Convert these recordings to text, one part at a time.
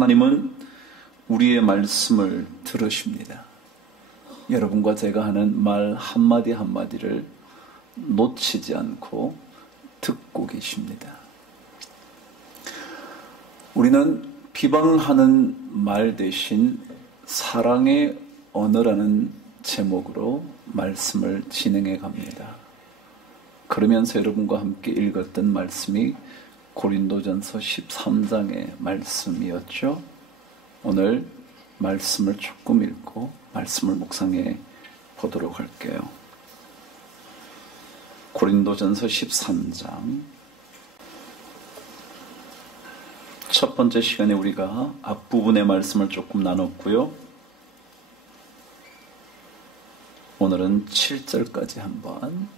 하나님은 우리의 말씀을 들으십니다. 여러분과 제가 하는 말 한마디 한마디를 놓치지 않고 듣고 계십니다. 우리는 비방하는 말 대신 사랑의 언어라는 제목으로 말씀을 진행해 갑니다. 그러면서 여러분과 함께 읽었던 말씀이 고린도전서 13장의 말씀이었죠. 오늘 말씀을 조금 읽고 말씀을 묵상해 보도록 할게요. 고린도전서 13장 첫 번째 시간에 우리가 앞부분의 말씀을 조금 나눴고요. 오늘은 7절까지 한번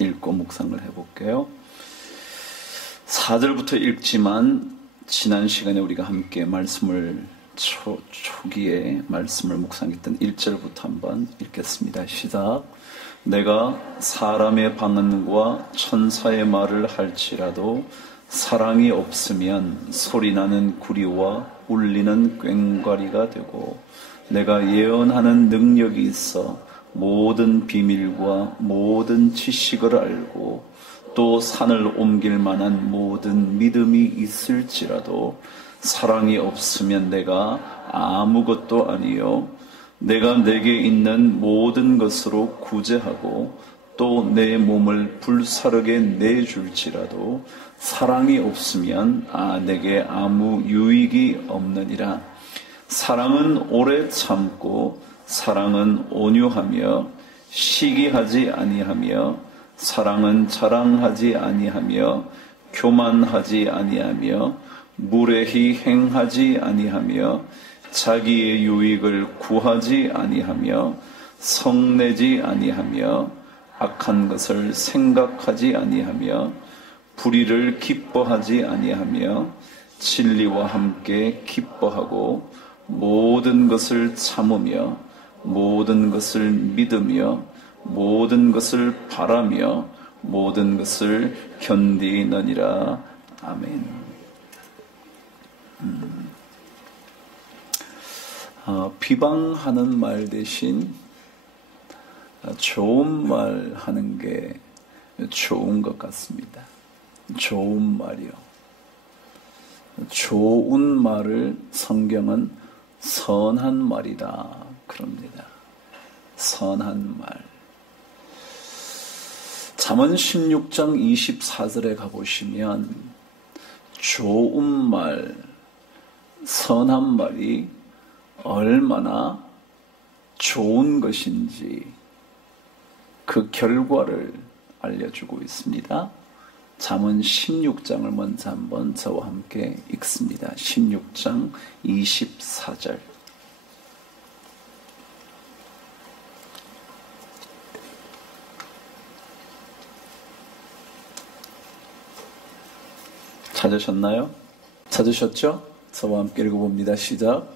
읽고 묵상을 해볼게요. 4절부터 읽지만 지난 시간에 우리가 함께 말씀을 초기에 말씀을 묵상했던 1절부터 한번 읽겠습니다. 시작. 내가 사람의 방언과 천사의 말을 할지라도 사랑이 없으면 소리나는 구리와 울리는 꽹과리가 되고, 내가 예언하는 능력이 있어 모든 비밀과 모든 지식을 알고 또 산을 옮길 만한 모든 믿음이 있을지라도 사랑이 없으면 내가 아무것도 아니요 내가 내게 있는 모든 것으로 구제하고 또 내 몸을 불사르게 내줄지라도 사랑이 없으면 내게 아무 유익이 없느니라. 사랑은 오래 참고 사랑은 온유하며 시기하지 아니하며 사랑은 자랑하지 아니하며 교만하지 아니하며 무례히 행하지 아니하며 자기의 유익을 구하지 아니하며 성내지 아니하며 악한 것을 생각하지 아니하며 불의를 기뻐하지 아니하며 진리와 함께 기뻐하고 모든 것을 참으며 모든 것을 믿으며 모든 것을 바라며 모든 것을 견디느니라. 아멘. 비방하는 말 대신 좋은 말 하는 게 좋은 것 같습니다. 좋은 말이요. 좋은 말을 성경은 선한 말이다 그럽니다. 선한 말. 잠언 16장 24절에 가보시면 좋은 말, 선한 말이 얼마나 좋은 것인지 그 결과를 알려주고 있습니다. 잠언 16장을 먼저 한번 저와 함께 읽습니다. 16장 24절. 찾으셨나요? 찾으셨죠? 저와 함께 읽어봅니다. 시작.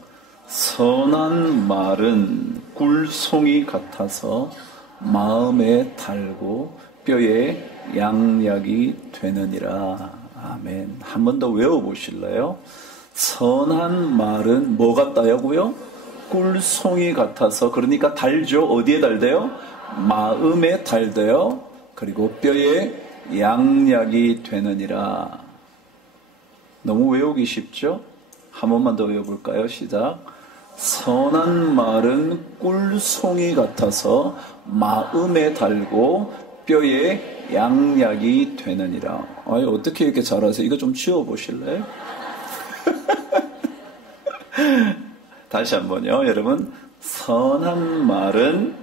선한 말은 꿀송이 같아서 마음에 달고 뼈에 양약이 되느니라. 아멘. 한 번 더 외워보실래요? 선한 말은 뭐 같다고요? 꿀송이 같아서. 그러니까 달죠. 어디에 달대요? 마음에 달대요. 그리고 뼈에 양약이 되느니라. 너무 외우기 쉽죠? 한 번만 더 외워볼까요? 시작. 선한 말은 꿀송이 같아서 마음에 달고 뼈에 양약이 되느니라. 아니, 어떻게 이렇게 잘하세요? 이거 좀 치워보실래요? 다시 한번요. 여러분, 선한 말은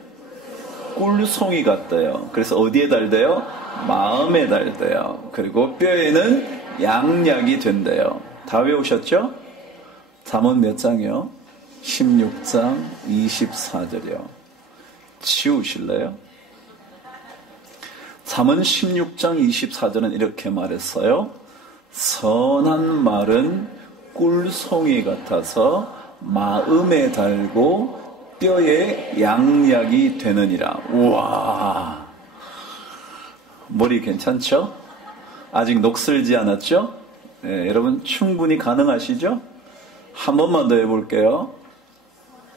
꿀송이 같대요. 그래서 어디에 달대요? 마음에 달대요. 그리고 뼈에는 양약이 된대요. 다 외우셨죠? 잠언 몇 장이요? 16장 24절이요. 치우실래요? 잠언 16장 24절은 이렇게 말했어요. 선한 말은 꿀송이 같아서 마음에 달고 뼈에 양약이 되느니라. 우와, 머리 괜찮죠? 아직 녹슬지 않았죠? 네, 여러분 충분히 가능하시죠? 한 번만 더 해볼게요.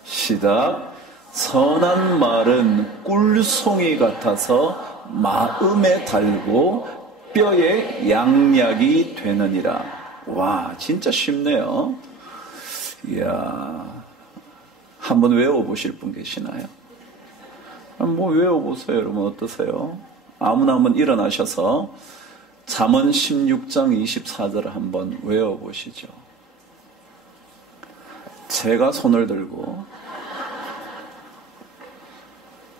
시작. 선한 말은 꿀송이 같아서 마음에 달고 뼈에 양약이 되느니라. 와, 진짜 쉽네요. 이야, 한번 외워보실 분 계시나요? 뭐 외워보세요. 여러분 어떠세요? 아무나 한번 일어나셔서 잠언 16장 24절을 한번 외워보시죠. 제가 손을 들고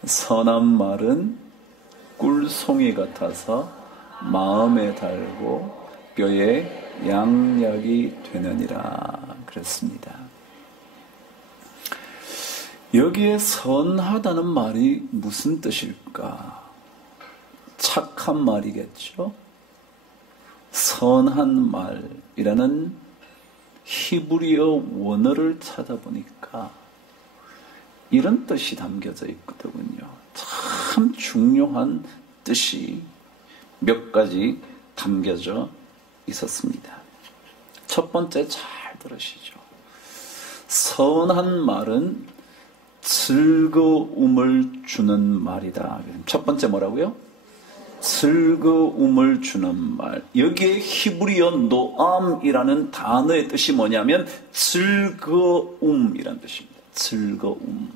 선한 말은 꿀송이 같아서 마음에 달고 뼈에 양약이 되느니라 그랬습니다. 여기에 선하다는 말이 무슨 뜻일까? 착한 말이겠죠? 선한 말이라는 히브리어 원어를 찾아보니까 이런 뜻이 담겨져 있거든요. 참 중요한 뜻이 몇 가지 담겨져 있었습니다. 첫 번째 잘 들으시죠. 선한 말은 즐거움을 주는 말이다. 첫 번째 뭐라고요? 즐거움을 주는 말. 여기에 히브리어 노암이라는 단어의 뜻이 뭐냐면 즐거움이라는 뜻입니다. 즐거움.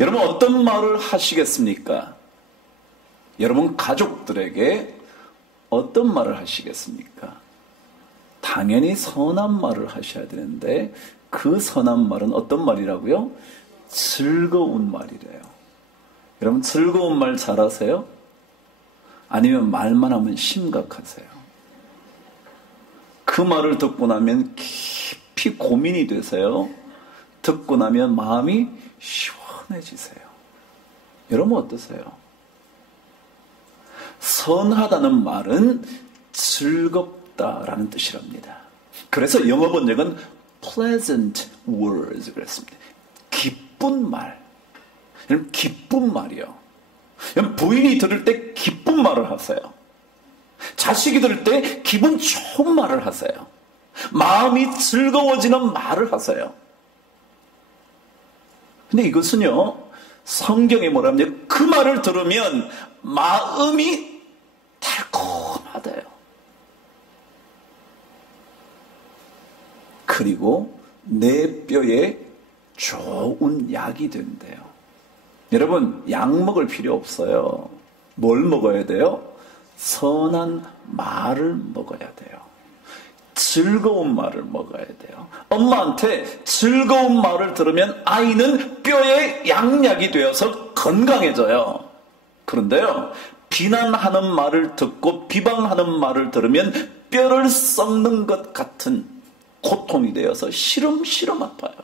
여러분 어떤 말을 하시겠습니까? 여러분 가족들에게 어떤 말을 하시겠습니까? 당연히 선한 말을 하셔야 되는데 그 선한 말은 어떤 말이라고요? 즐거운 말이래요. 여러분 즐거운 말 잘하세요? 아니면 말만 하면 심각하세요? 그 말을 듣고 나면 깊이 고민이 되세요? 듣고 나면 마음이 시원해지세요? 여러분 어떠세요? 선하다는 말은 즐겁다라는 뜻이랍니다. 그래서 영어 번역은 pleasant words 그랬습니다. 기쁜 말. 여러분 기쁜 말이요. 여러분 부인이 들을 때 기쁜 말을 하세요. 자식이 들을 때 기분 좋은 말을 하세요. 마음이 즐거워지는 말을 하세요. 근데 이것은요 성경에 뭐라면 그 말을 들으면 마음이 달콤하대요. 그리고 내 뼈에 좋은 약이 된대요. 여러분 약 먹을 필요 없어요. 뭘 먹어야 돼요? 선한 말을 먹어야 돼요. 즐거운 말을 먹어야 돼요. 엄마한테 즐거운 말을 들으면 아이는 뼈에 양약이 되어서 건강해져요. 그런데요 비난하는 말을 듣고 비방하는 말을 들으면 뼈를 썩는 것 같은 고통이 되어서 시름시름 아파요.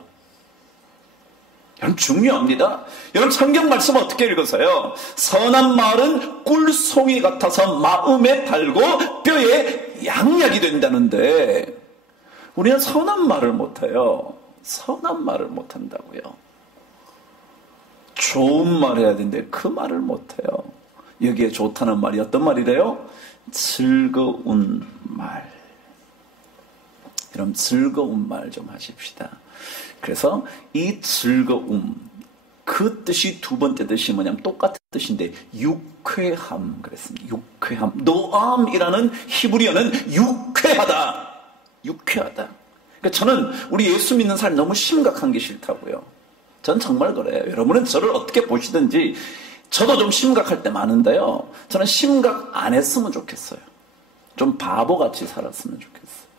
여러분 중요합니다. 여러분 성경 말씀 어떻게 읽으세요? 선한 말은 꿀송이 같아서 마음에 달고 뼈에 양약이 된다는데 우리는 선한 말을 못해요. 선한 말을 못한다고요. 좋은 말 해야 되는데 그 말을 못해요. 여기에 좋다는 말이 어떤 말이래요? 즐거운 말. 여러분 즐거운 말 좀 하십시다. 그래서 이 즐거움 그 뜻이 두 번째 뜻이 뭐냐면 똑같은 뜻인데 유쾌함 그랬습니다. 유쾌함. 노암이라는 히브리어는 유쾌하다. 유쾌하다. 그러니까 저는 우리 예수 믿는 사람이 너무 심각한 게 싫다고요. 전 정말 그래요. 여러분은 저를 어떻게 보시든지 저도 좀 심각할 때 많은데요. 저는 심각 안 했으면 좋겠어요. 좀 바보같이 살았으면 좋겠어요.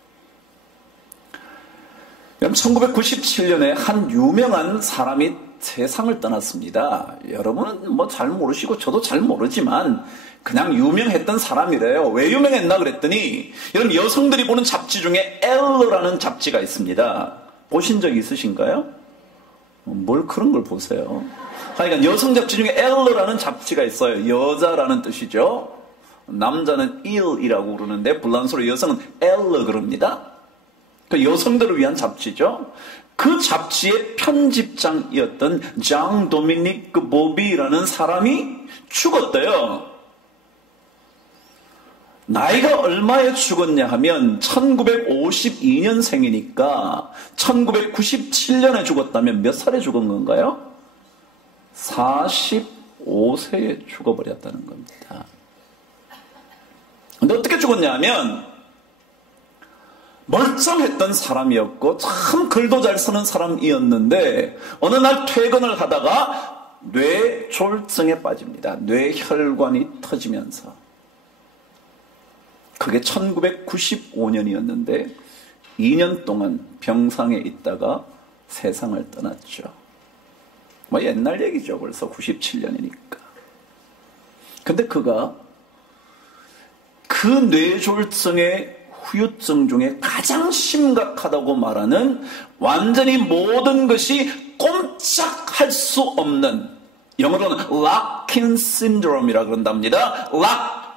여러분 1997년에 한 유명한 사람이 세상을 떠났습니다. 여러분은 뭐 잘 모르시고 저도 잘 모르지만 그냥 유명했던 사람이래요. 왜 유명했나 그랬더니 여러분 여성들이 보는 잡지 중에 엘러라는 잡지가 있습니다. 보신 적 있으신가요? 뭘 그런 걸 보세요. 그러니까 여성 잡지 중에 엘러라는 잡지가 있어요. 여자라는 뜻이죠. 남자는 일이라고 그러는데 불란서로 여성은 엘러 그럽니다. 그 여성들을 위한 잡지죠. 그 잡지의 편집장이었던 장 도미니크 보비라는 사람이 죽었대요. 나이가 얼마에 죽었냐 하면 1952년생이니까 1997년에 죽었다면 몇 살에 죽은 건가요? 45세에 죽어버렸다는 겁니다. 근데 어떻게 죽었냐 하면 멀쩡했던 사람이었고 참 글도 잘 쓰는 사람이었는데 어느 날 퇴근을 하다가 뇌졸중에 빠집니다. 뇌혈관이 터지면서. 그게 1995년이었는데 2년 동안 병상에 있다가 세상을 떠났죠. 뭐 옛날 얘기죠. 벌써 97년이니까. 근데 그가 그 뇌졸중의 후유증 중에 가장 심각하다고 말하는 완전히 모든 것이 꼼짝할 수 없는, 영어로는 락인 신드롬이라 그런답니다.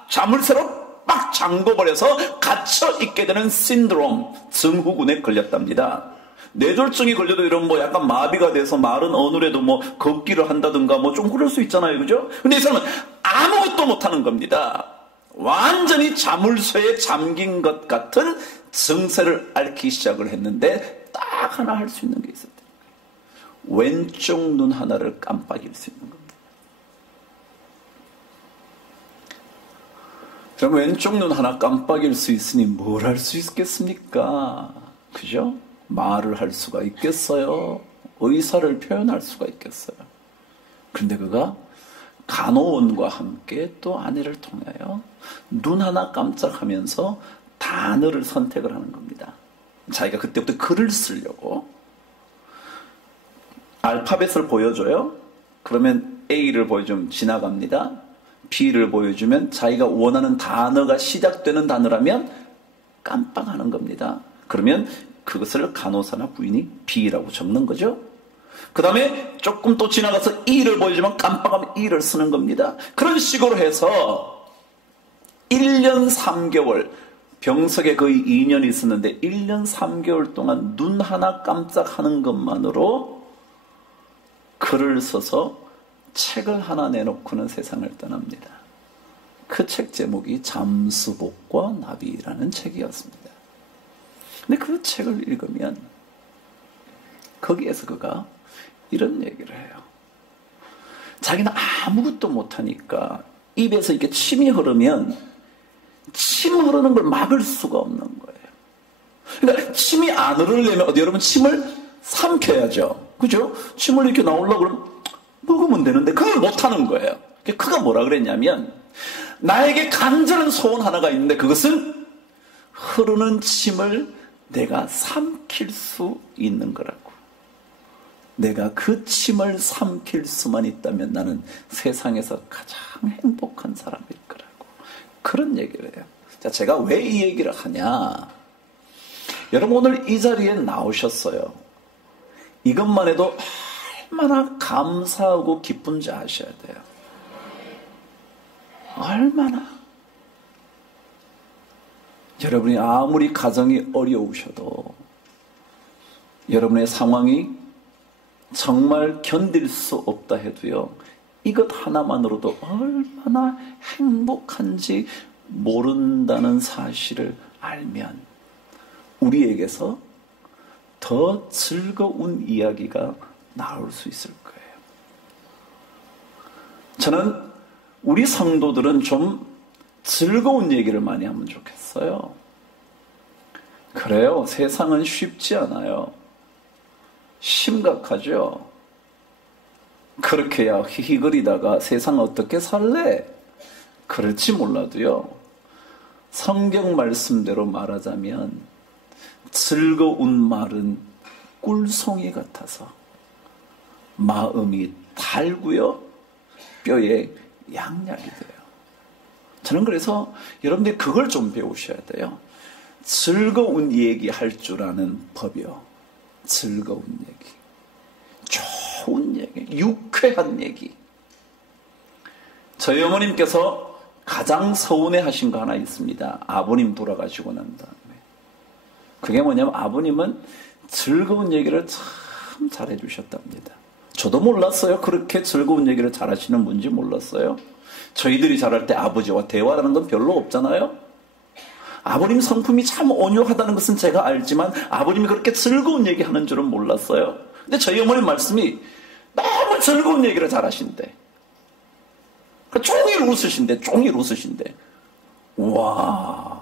자물쇠로 빡 잠궈버려서 갇혀있게 되는 신드롬, 증후군에 걸렸답니다. 뇌졸중이 걸려도 이런 뭐 약간 마비가 돼서 말은 어느래도 뭐 걷기를 한다든가 뭐 좀 그럴 수 있잖아요. 그죠? 근데 이 사람은 아무것도 못하는 겁니다. 완전히 자물쇠에 잠긴 것 같은 증세를 앓기 시작을 했는데 딱 하나 할 수 있는 게 있었대요. 왼쪽 눈 하나를 깜빡일 수 있는 겁니다. 그럼 왼쪽 눈 하나 깜빡일 수 있으니 뭘 할 수 있겠습니까? 그죠? 말을 할 수가 있겠어요? 의사를 표현할 수가 있겠어요? 그런데 그가 간호원과 함께 또 아내를 통하여 눈 하나 깜짝하면서 단어를 선택을 하는 겁니다. 자기가 그때부터 글을 쓰려고 알파벳을 보여줘요. 그러면 A를 보여주면 지나갑니다. B를 보여주면 자기가 원하는 단어가 시작되는 단어라면 깜빡하는 겁니다. 그러면 그것을 간호사나 부인이 B라고 적는 거죠. 그 다음에 조금 또 지나가서 E를 보여주면 깜빡하면 E를 쓰는 겁니다. 그런 식으로 해서 1년 3개월, 병석에 거의 2년이 있었는데 1년 3개월 동안 눈 하나 깜짝하는 것만으로 글을 써서 책을 하나 내놓고는 세상을 떠납니다. 그 책 제목이 잠수복과 나비라는 책이었습니다. 근데 그 책을 읽으면 거기에서 그가 이런 얘기를 해요. 자기는 아무것도 못하니까 입에서 이렇게 침이 흐르면 침 흐르는 걸 막을 수가 없는 거예요. 그러니까 침이 안 흐르려면 여러분 침을 삼켜야죠. 그죠? 침을 이렇게 나오려고 그러면 먹으면 되는데 그걸 못하는 거예요. 그가 뭐라 그랬냐면 나에게 간절한 소원 하나가 있는데 그것은 흐르는 침을 내가 삼킬 수 있는 거라고. 내가 그 침을 삼킬 수만 있다면 나는 세상에서 가장 행복한 사람일 거라고. 그런 얘기를 해요. 자, 제가 왜 이 얘기를 하냐. 여러분 오늘 이 자리에 나오셨어요. 이것만 해도 얼마나 감사하고 기쁜지 아셔야 돼요. 얼마나. 여러분이 아무리 가정이 어려우셔도 여러분의 상황이 정말 견딜 수 없다 해도요, 이것 하나만으로도 얼마나 행복한지 모른다는 사실을 알면 우리에게서 더 즐거운 이야기가 나올 수 있을 거예요. 저는 우리 성도들은 좀 즐거운 얘기를 많이 하면 좋겠어요. 그래요. 세상은 쉽지 않아요. 심각하죠. 그렇게야 히히거리다가 세상 어떻게 살래? 그럴지 몰라도요. 성경 말씀대로 말하자면 즐거운 말은 꿀송이 같아서 마음이 달고요. 뼈에 양약이 돼요. 저는 그래서 여러분들이 그걸 좀 배우셔야 돼요. 즐거운 얘기 할 줄 아는 법이요. 즐거운 얘기. 좋은 얘기. 유쾌한 얘기. 저희 어머님께서 가장 서운해 하신 거 하나 있습니다. 아버님 돌아가시고 난 다음에. 그게 뭐냐면 아버님은 즐거운 얘기를 참 잘해 주셨답니다. 저도 몰랐어요. 그렇게 즐거운 얘기를 잘하시는 분인지 몰랐어요. 저희들이 잘할 때 아버지와 대화라는 건 별로 없잖아요. 아버님 성품이 참 온유하다는 것은 제가 알지만 아버님이 그렇게 즐거운 얘기하는 줄은 몰랐어요. 근데 저희 어머님 말씀이 너무 즐거운 얘기를 잘하신대. 종일 웃으신대. 와,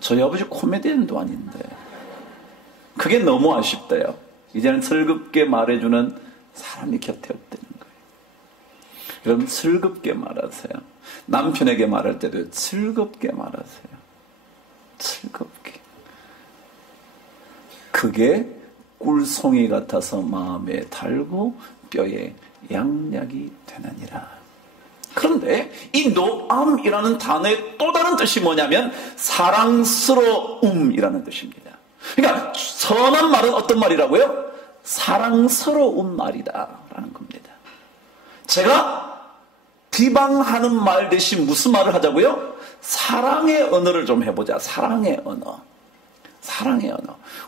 저희 아버지 코미디언도 아닌데. 그게 너무 아쉽대요. 이제는 즐겁게 말해주는 사람이 곁에 없다는 거예요. 여러분, 즐겁게 말하세요. 남편에게 말할 때도 즐겁게 말하세요. 즐겁게. 그게 꿀송이 같아서 마음에 달고 뼈에 양약이 되느니라. 그런데 이 노암이라는 단어의 또 다른 뜻이 뭐냐면 사랑스러움이라는 뜻입니다. 그러니까 선한 말은 어떤 말이라고요? 사랑스러운 말이다라는 겁니다. 제가 비방하는 말 대신 무슨 말을 하자고요? 사랑의 언어를 좀 해보자. 사랑의 언어.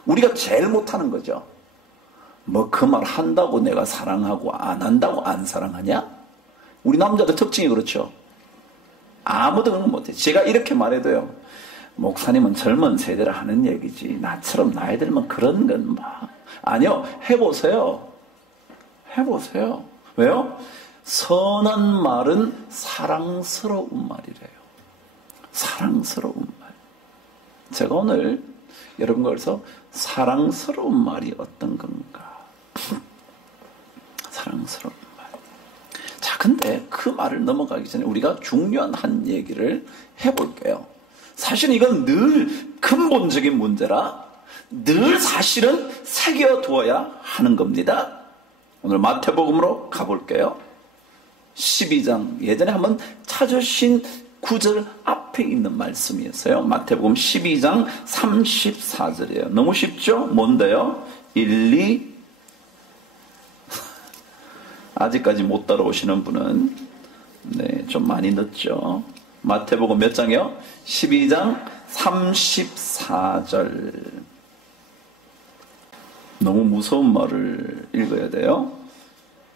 우리가 제일 못하는 거죠. 뭐 그 말 한다고 내가 사랑하고 안 한다고 안 사랑하냐? 우리 남자들 특징이 그렇죠. 아무도 그런 거 못해. 제가 이렇게 말해도요. 목사님은 젊은 세대를 하는 얘기지. 나처럼 나이 들면 그런 건 뭐. 아니요. 해보세요. 왜요? 선한 말은 사랑스러운 말이래요. 사랑스러운 말. 제가 오늘 여러분과 그래서 사랑스러운 말이 어떤 건가? 사랑스러운 말. 자, 근데 그 말을 넘어가기 전에 우리가 중요한 한 얘기를 해볼게요. 사실 이건 늘 근본적인 문제라 늘 사실은 새겨두어야 하는 겁니다. 오늘 마태복음으로 가볼게요. 12장, 예전에 한번 찾으신 구절 앞에 있는 말씀이었어요. 마태복음 12장 34절이에요. 너무 쉽죠? 뭔데요? 1, 2 아직까지 못 따라오시는 분은 좀 많이 늦죠. 마태복음 몇 장이요? 12장 34절. 너무 무서운 말을 읽어야 돼요.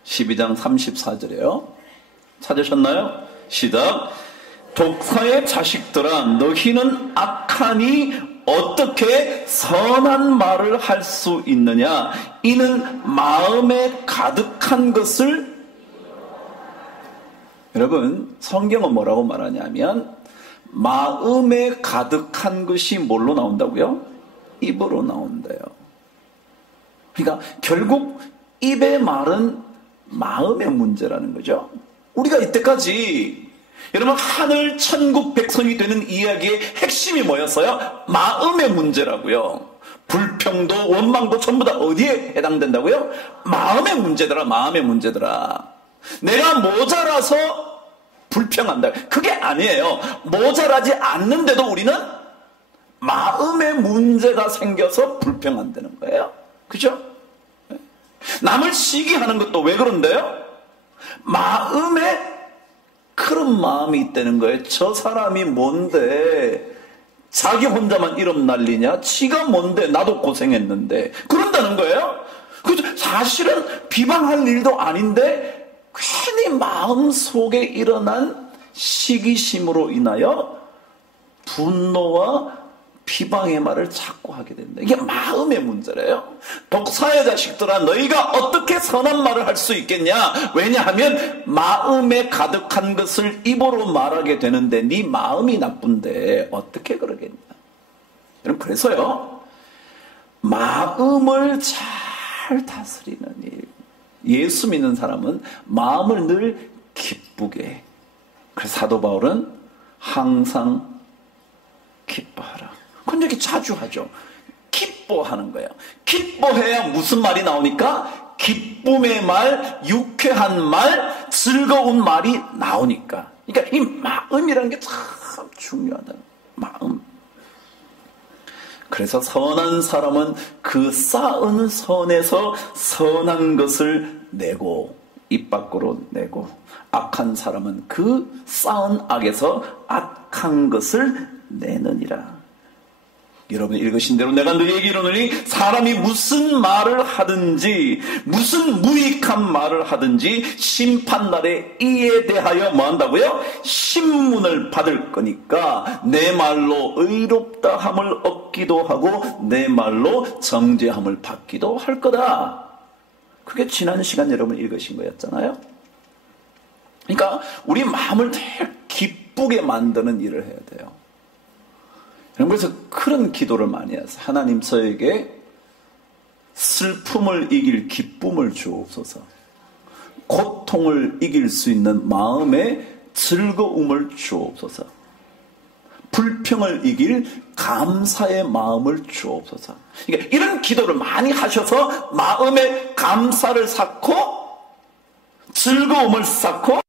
12장 34절이에요. 찾으셨나요? 시작. 독사의 자식들아, 너희는 악하니 어떻게 선한 말을 할 수 있느냐? 이는 마음에 가득한 것을. 여러분, 성경은 뭐라고 말하냐면 마음에 가득한 것이 뭘로 나온다고요? 입으로 나온대요. 그러니까 결국 입의 말은 마음의 문제라는 거죠. 우리가 이때까지 여러분 하늘 천국 백성이 되는 이야기의 핵심이 뭐였어요? 마음의 문제라고요. 불평도 원망도 전부 다 어디에 해당된다고요? 마음의 문제더라. 마음의 문제더라. 내가 모자라서 불평한다. 그게 아니에요. 모자라지 않는데도 우리는 마음의 문제가 생겨서 불평한다는 거예요. 그죠? 남을 시기하는 것도 왜 그런데요? 마음에 그런 마음이 있다는 거예요. 저 사람이 뭔데 자기 혼자만 이름 날리냐? 지가 뭔데 나도 고생했는데 그런다는 거예요. 사실은 비방할 일도 아닌데 괜히 마음속에 일어난 시기심으로 인하여 분노와 비방의 말을 자꾸 하게 된다. 이게 마음의 문제래요. 독사의 자식들아, 너희가 어떻게 선한 말을 할 수 있겠냐? 왜냐하면 마음에 가득한 것을 입으로 말하게 되는데 네 마음이 나쁜데 어떻게 그러겠냐? 여러분, 그래서요, 마음을 잘 다스리는 일. 예수 믿는 사람은 마음을 늘 기쁘게. 그래서 사도 바울은 항상 기뻐하라. 그런 얘기 자주 하죠. 기뻐하는 거예요. 기뻐해야 무슨 말이 나오니까? 기쁨의 말, 유쾌한 말, 즐거운 말이 나오니까. 그러니까 이 마음이라는 게 참 중요하다. 마음. 그래서 선한 사람은 그 쌓은 선에서 선한 것을 내고 입 밖으로 내고, 악한 사람은 그 쌓은 악에서 악한 것을 내느니라. 여러분이 읽으신 대로 내가 너희에게 이르노니 사람이 무슨 말을 하든지 무슨 무익한 말을 하든지 심판날에 이에 대하여 뭐 한다고요? 신문을 받을 거니까 내 말로 의롭다함을 얻기도 하고 내 말로 정죄함을 받기도 할 거다. 그게 지난 시간 여러분 읽으신 거였잖아요. 그러니까 우리 마음을 되게 기쁘게 만드는 일을 해야 돼요. 그래서 그런 기도를 많이 해서 하나님 저에게 슬픔을 이길 기쁨을 주옵소서, 고통을 이길 수 있는 마음의 즐거움을 주옵소서, 불평을 이길 감사의 마음을 주옵소서. 그러니까 이런 기도를 많이 하셔서 마음의 감사를 쌓고 즐거움을 쌓고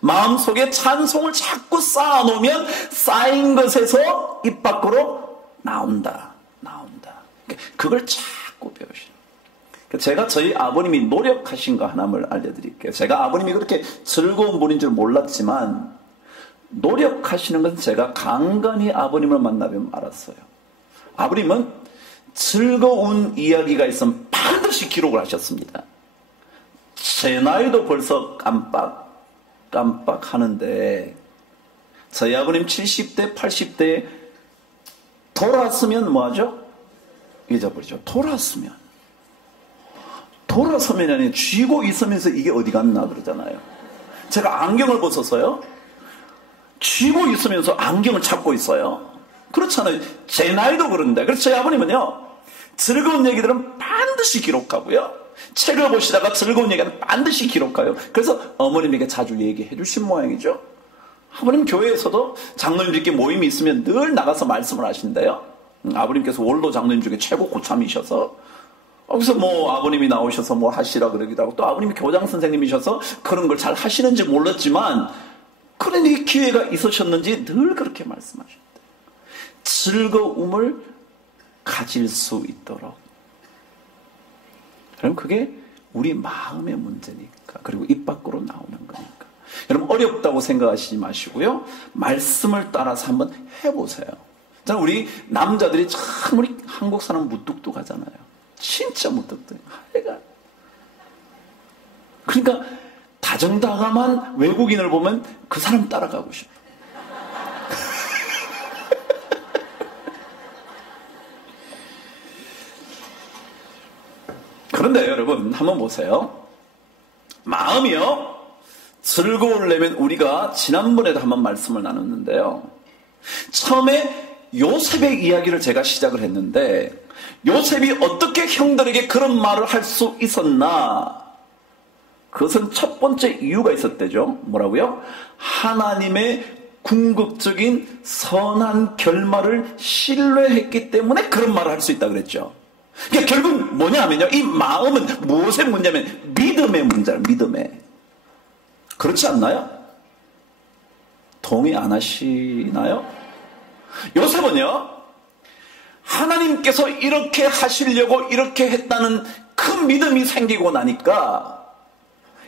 마음속에 찬송을 자꾸 쌓아놓으면 쌓인 것에서 입 밖으로 나온다. 그걸 자꾸 배우시는. 제가 저희 아버님이 노력하신 거 하나를 알려드릴게요. 제가 아버님이 그렇게 즐거운 분인 줄 몰랐지만 노력하시는 것은 제가 간간히 아버님을 만나면 알았어요. 아버님은 즐거운 이야기가 있으면 반드시 기록을 하셨습니다. 제 나이도 벌써 깜빡 하는데 저희 아버님 70대 80대에 돌았으면 뭐하죠? 잊어버리죠. 돌아서면 아니 쥐고 있으면서 이게 어디 갔나 그러잖아요. 제가 안경을 벗어서요 쥐고 있으면서 안경을 찾고 있어요. 그렇잖아요. 제 나이도 그런데. 그래서 저희 아버님은요 즐거운 얘기들은 반드시 기록하고요 책을 보시다가 즐거운 얘기는 반드시 기록해요. 그래서 어머님에게 자주 얘기해 주신 모양이죠. 아버님 교회에서도 장로님들끼리 모임이 있으면 늘 나가서 말씀을 하신대요. 아버님께서 원로 장로님 중에 최고 고참이셔서 거기서 뭐 아버님이 나오셔서 뭐 하시라 그러기도 하고 또 아버님이 교장 선생님이셔서 그런 걸 잘 하시는지 몰랐지만 그런 이 기회가 있으셨는지 늘 그렇게 말씀하셨대요. 즐거움을 가질 수 있도록. 그럼 그게 우리 마음의 문제니까. 그리고 입 밖으로 나오는 거니까. 여러분 어렵다고 생각하시지 마시고요. 말씀을 따라서 한번 해보세요. 우리 남자들이 참 우리 한국 사람 무뚝뚝하잖아요. 진짜 무뚝뚝해. 하여간. 그러니까 다정다감한 외국인을 보면 그 사람 따라가고 싶어. 그런데 여러분 한번 보세요. 마음이요 즐거우려면 우리가 지난번에도 한번 말씀을 나눴는데요. 처음에 요셉의 이야기를 제가 시작을 했는데 요셉이 어떻게 형들에게 그런 말을 할 수 있었나? 그것은 첫 번째 이유가 있었대죠. 뭐라고요? 하나님의 궁극적인 선한 결말을 신뢰했기 때문에 그런 말을 할 수 있다고 그랬죠. 그러니까 결국 뭐냐면요. 이 마음은 무엇의 문제냐면 믿음의 문제예요. 믿음의. 그렇지 않나요? 동의 안 하시나요? 요셉은요. 하나님께서 이렇게 하시려고 이렇게 했다는 큰 믿음이 생기고 나니까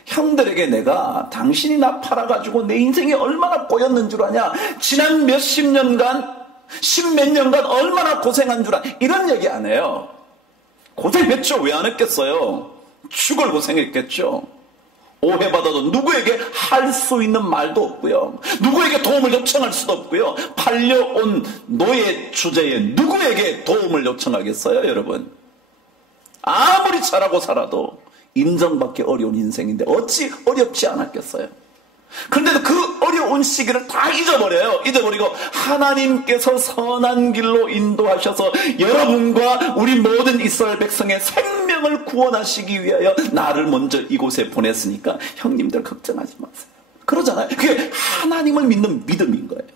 형들에게 내가 당신이 나 팔아가지고 내 인생이 얼마나 꼬였는 줄 아냐? 지난 몇십 년간 십몇 년간 얼마나 고생한 줄 아냐? 이런 얘기 안 해요. 고생했죠. 왜 안 했겠어요? 죽을 고생했겠죠. 오해받아도 누구에게 할 수 있는 말도 없고요. 누구에게 도움을 요청할 수도 없고요. 팔려온 노예 주제에 누구에게 도움을 요청하겠어요, 여러분? 아무리 잘하고 살아도 인정받기 어려운 인생인데 어찌 어렵지 않았겠어요? 그런데도 그 어려운 시기를 다 잊어버려요. 잊어버리고 하나님께서 선한 길로 인도하셔서 여러분과 우리 모든 이스라엘 백성의 생명을 구원하시기 위하여 나를 먼저 이곳에 보냈으니까 형님들 걱정하지 마세요. 그러잖아요. 그게 하나님을 믿는 믿음인 거예요.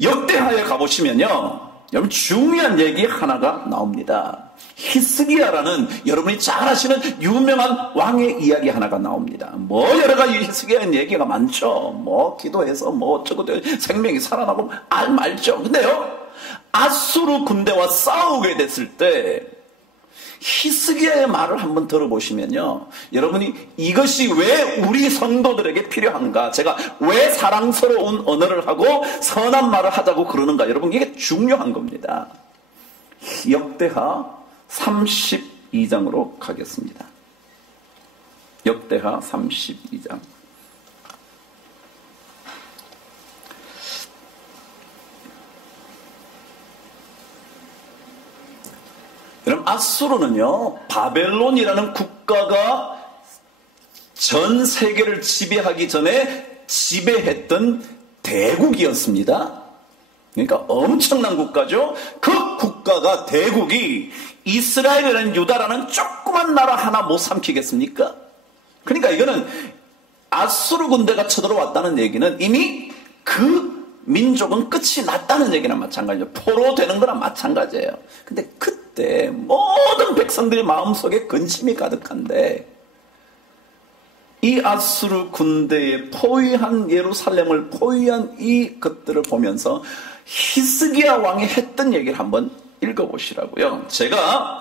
역대하에 가보시면요, 여러분 중요한 얘기 하나가 나옵니다. 히스기야라는 여러분이 잘 아시는 유명한 왕의 이야기 하나가 나옵니다. 뭐 여러 가지 히스기야의 얘기가 많죠. 뭐 기도해서 뭐 어쩌고 생명이 살아나고 말죠. 근데요, 아수르 군대와 싸우게 됐을 때 히스기야의 말을 한번 들어보시면요, 여러분이 이것이 왜 우리 성도들에게 필요한가, 제가 왜 사랑스러운 언어를 하고 선한 말을 하자고 그러는가, 여러분 이게 중요한 겁니다. 역대하 32장으로 가겠습니다. 역대하 32장. 여러분, 아수르는요, 바벨론이라는 국가가 전 세계를 지배하기 전에 지배했던 대국이었습니다. 그러니까 엄청난 국가죠. 그 국가가, 대국이 이스라엘이라는, 유다라는 조그만 나라 하나 못 삼키겠습니까? 그러니까 이거는 아수르 군대가 쳐들어왔다는 얘기는 이미 그 민족은 끝이 났다는 얘기나 마찬가지예요. 포로되는 거랑 마찬가지예요. 근데 그때 모든 백성들의 마음속에 근심이 가득한데, 이 아수르 군대의 포위한 예루살렘을 포위한 이 것들을 보면서 히스기야 왕이 했던 얘기를 한번 읽어보시라고요. 제가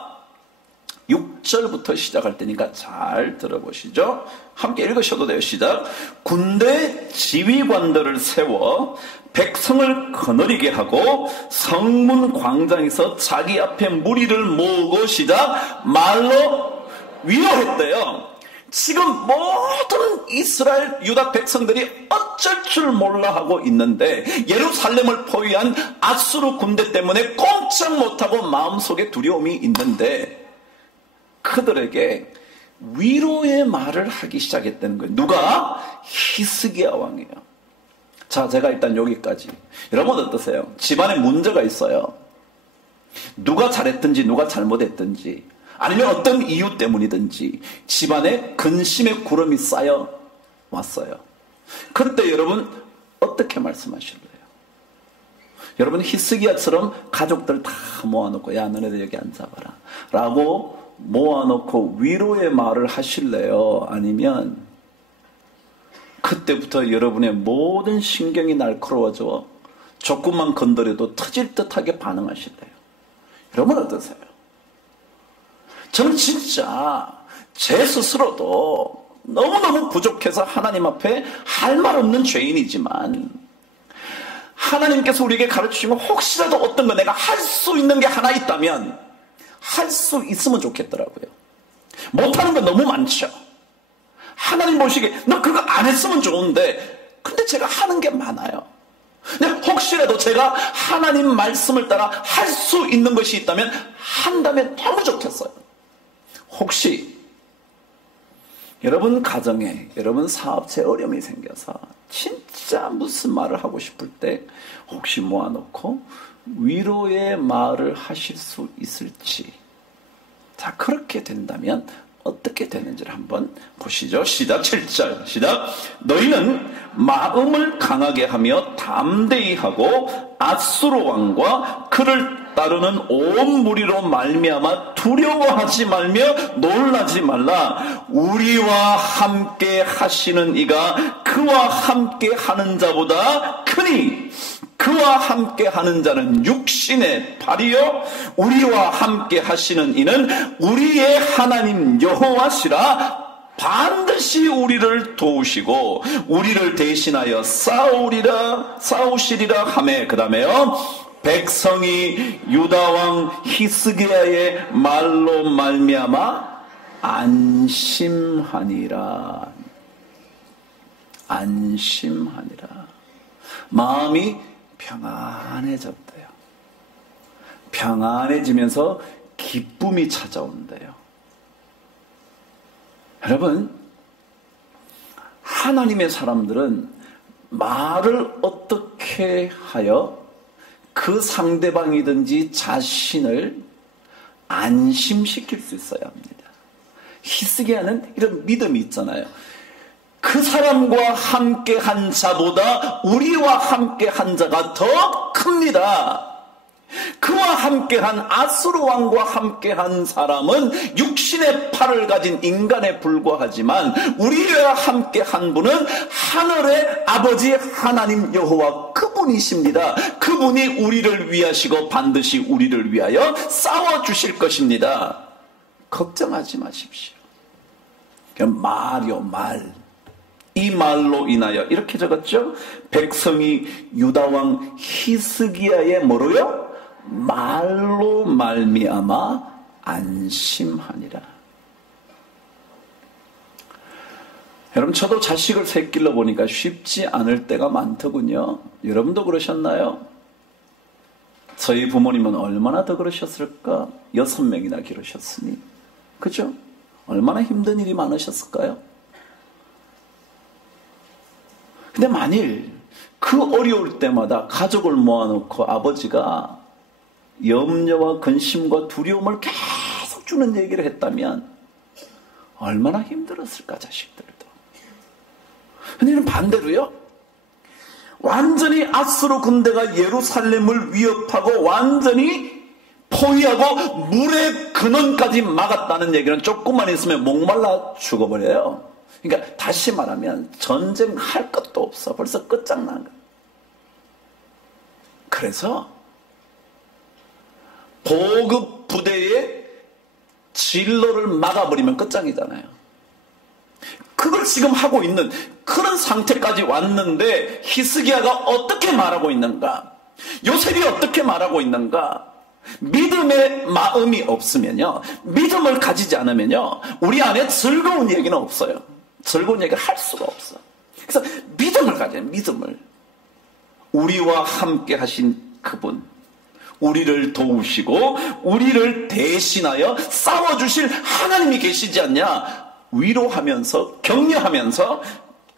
6절부터 시작할 테니까 잘 들어보시죠. 함께 읽으셔도 돼요. 시작. 군대 지휘관들을 세워 백성을 거느리게 하고 성문 광장에서 자기 앞에 무리를 모으고, 시작, 말로 위로했대요. 지금 모든 이스라엘 유다 백성들이 어쩔 줄 몰라 하고 있는데, 예루살렘을 포위한 아수르 군대 때문에 꼼짝 못하고 마음속에 두려움이 있는데, 그들에게 위로의 말을 하기 시작했다는 거예요. 누가? 히스기야 왕이에요. 자, 제가 일단 여기까지. 여러분 어떠세요? 집안에 문제가 있어요. 누가 잘했든지 누가 잘못했든지, 아니면 어떤 이유 때문이든지 집안에 근심의 구름이 쌓여 왔어요. 그때 여러분 어떻게 말씀하실래요? 여러분 히스기야처럼 가족들 다 모아놓고, 야, 너네들 여기 앉아봐라 라고 모아놓고 위로의 말을 하실래요? 아니면 그때부터 여러분의 모든 신경이 날카로워져 조금만 건드려도 터질 듯하게 반응하실래요? 여러분 어떠세요? 저는 진짜 제 스스로도 너무너무 부족해서 하나님 앞에 할 말 없는 죄인이지만, 하나님께서 우리에게 가르치시면 혹시라도 어떤 거 내가 할 수 있는 게 하나 있다면 할 수 있으면 좋겠더라고요. 못하는 건 너무 많죠. 하나님 보시기에 너 그거 안 했으면 좋은데, 근데 제가 하는 게 많아요. 근데 혹시라도 제가 하나님 말씀을 따라 할 수 있는 것이 있다면 한다면 너무 좋겠어요. 혹시 여러분 가정에, 여러분 사업체에 어려움이 생겨서 진짜 무슨 말을 하고 싶을 때 혹시 모아놓고 위로의 말을 하실 수 있을지. 자, 그렇게 된다면 어떻게 되는지를 한번 보시죠. 시작. 7절 시작. 너희는 마음을 강하게 하며 담대히 하고 아수르 왕과 그를 따르는 온 무리로 말미암아 두려워하지 말며 놀라지 말라. 우리와 함께 하시는 이가 그와 함께 하는 자보다 크니, 그와 함께 하는 자는 육신의 발이요 우리와 함께 하시는 이는 우리의 하나님 여호와시라. 반드시 우리를 도우시고 우리를 대신하여 싸우시리라 하매, 그 다음에요, 백성이 유다왕 히스기야의 말로 말미암아 안심하니라. 안심하니라. 마음이 평안해졌대요. 평안해지면서 기쁨이 찾아온대요. 여러분, 하나님의 사람들은 말을 어떻게 하여 그 상대방이든지 자신을 안심시킬 수 있어야 합니다. 히스기야는 이런 믿음이 있잖아요. 그 사람과 함께 한 자보다 우리와 함께 한 자가 더 큽니다. 그와 함께한 아수르 왕과 함께한 사람은 육신의 팔을 가진 인간에 불과하지만 우리와 함께한 분은 하늘의 아버지 하나님 여호와 그분이십니다. 그분이 우리를 위하시고 반드시 우리를 위하여 싸워주실 것입니다. 걱정하지 마십시오. 말이요, 말. 이 말로 인하여 이렇게 적었죠. 백성이 유다왕 히스기야의 뭐로요? 말로 말미암아 안심하니라. 여러분, 저도 자식을 새끼러 보니까 쉽지 않을 때가 많더군요. 여러분도 그러셨나요? 저희 부모님은 얼마나 더 그러셨을까? 6명이나 기르셨으니. 그죠? 얼마나 힘든 일이 많으셨을까요? 근데 만일 그 어려울 때마다 가족을 모아놓고 아버지가 염려와 근심과 두려움을 계속 주는 얘기를 했다면 얼마나 힘들었을까, 자식들도. 근데 이는 반대로요. 완전히 아수르 군대가 예루살렘을 위협하고 완전히 포위하고 물의 근원까지 막았다는 얘기는 조금만 있으면 목말라 죽어버려요. 그러니까 다시 말하면 전쟁할 것도 없어. 벌써 끝장난 거야. 그래서 보급 부대의 진로를 막아버리면 끝장이잖아요. 그걸 지금 하고 있는 그런 상태까지 왔는데 히스기야가 어떻게 말하고 있는가? 요셉이 어떻게 말하고 있는가? 믿음의 마음이 없으면요, 믿음을 가지지 않으면요, 우리 안에 즐거운 얘기는 없어요. 즐거운 얘기를 할 수가 없어. 그래서 믿음을 가져요. 믿음을. 우리와 함께 하신 그분, 우리를 도우시고 우리를 대신하여 싸워주실 하나님이 계시지 않냐? 위로하면서 격려하면서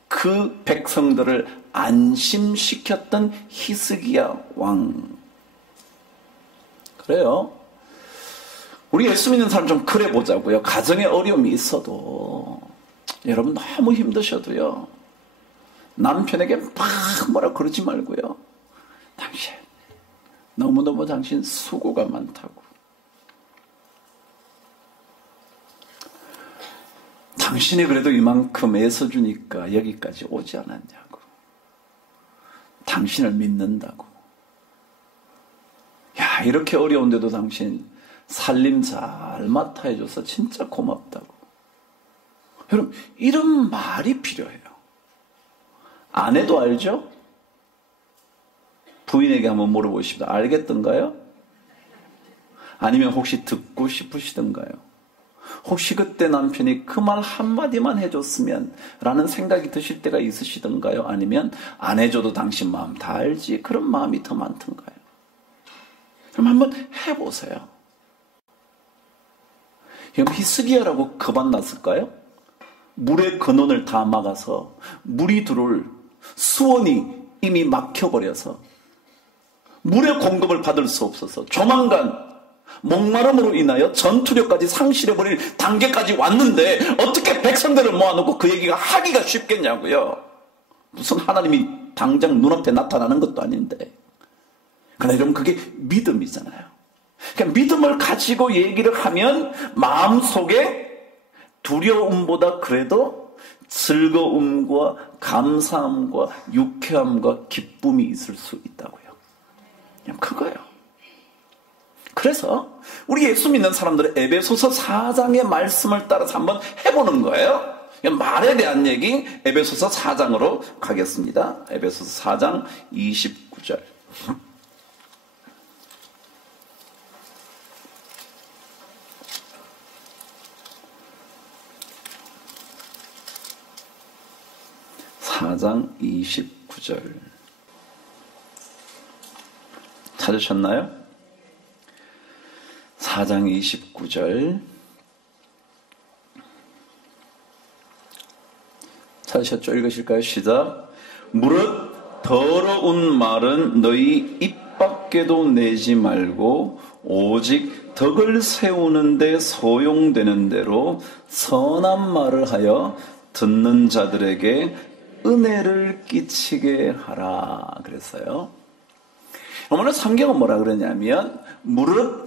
그 백성들을 안심시켰던 히스기야 왕. 그래요. 우리 예수 믿는 사람 좀 그래 보자고요. 가정에 어려움이 있어도, 여러분 너무 힘드셔도요, 남편에게 막 뭐라 그러지 말고요. 당신 너무너무 당신 수고가 많다고. 당신이 그래도 이만큼 애써주니까 여기까지 오지 않았냐고. 당신을 믿는다고. 야, 이렇게 어려운데도 당신 살림 잘 맡아 해줘서 진짜 고맙다고. 여러분, 이런 말이 필요해요. 아내도 알죠? 부인에게 한번 물어보십시오. 알겠던가요? 아니면 혹시 듣고 싶으시던가요? 혹시 그때 남편이 그 말 한마디만 해줬으면 라는 생각이 드실 때가 있으시던가요? 아니면 안 해줘도 당신 마음 다 알지, 그런 마음이 더 많던가요? 그럼 한번 해보세요. 그럼 히스기야라고 겁안났을까요? 물의 근원을 다 막아서 물이 들어올 수원이 이미 막혀버려서 물의 공급을 받을 수 없어서 조만간 목마름으로 인하여 전투력까지 상실해버릴 단계까지 왔는데 어떻게 백성들을 모아놓고 그 얘기가 하기가 쉽겠냐고요. 무슨 하나님이 당장 눈앞에 나타나는 것도 아닌데. 그러나 여러분, 그게 믿음이잖아요. 그러니까 믿음을 가지고 얘기를 하면 마음속에 두려움보다 그래도 즐거움과 감사함과 유쾌함과 기쁨이 있을 수 있다고요. 그냥 그거예요. 그래서 우리 예수 믿는 사람들은 에베소서 4장의 말씀을 따라서 한번 해보는 거예요. 말에 대한 얘기, 에베소서 4장으로 가겠습니다. 에베소서 4장 29절. (4장) 29절 찾으셨나요? 4장 29절 찾으셨죠? 읽으실까요? 시작. 무릇 더러운 말은 너희 입 밖에도 내지 말고 오직 덕을 세우는 데 소용되는 대로 선한 말을 하여 듣는 자들에게 은혜를 끼치게 하라 그랬어요. 오늘 성경은 뭐라 그러냐면 무릇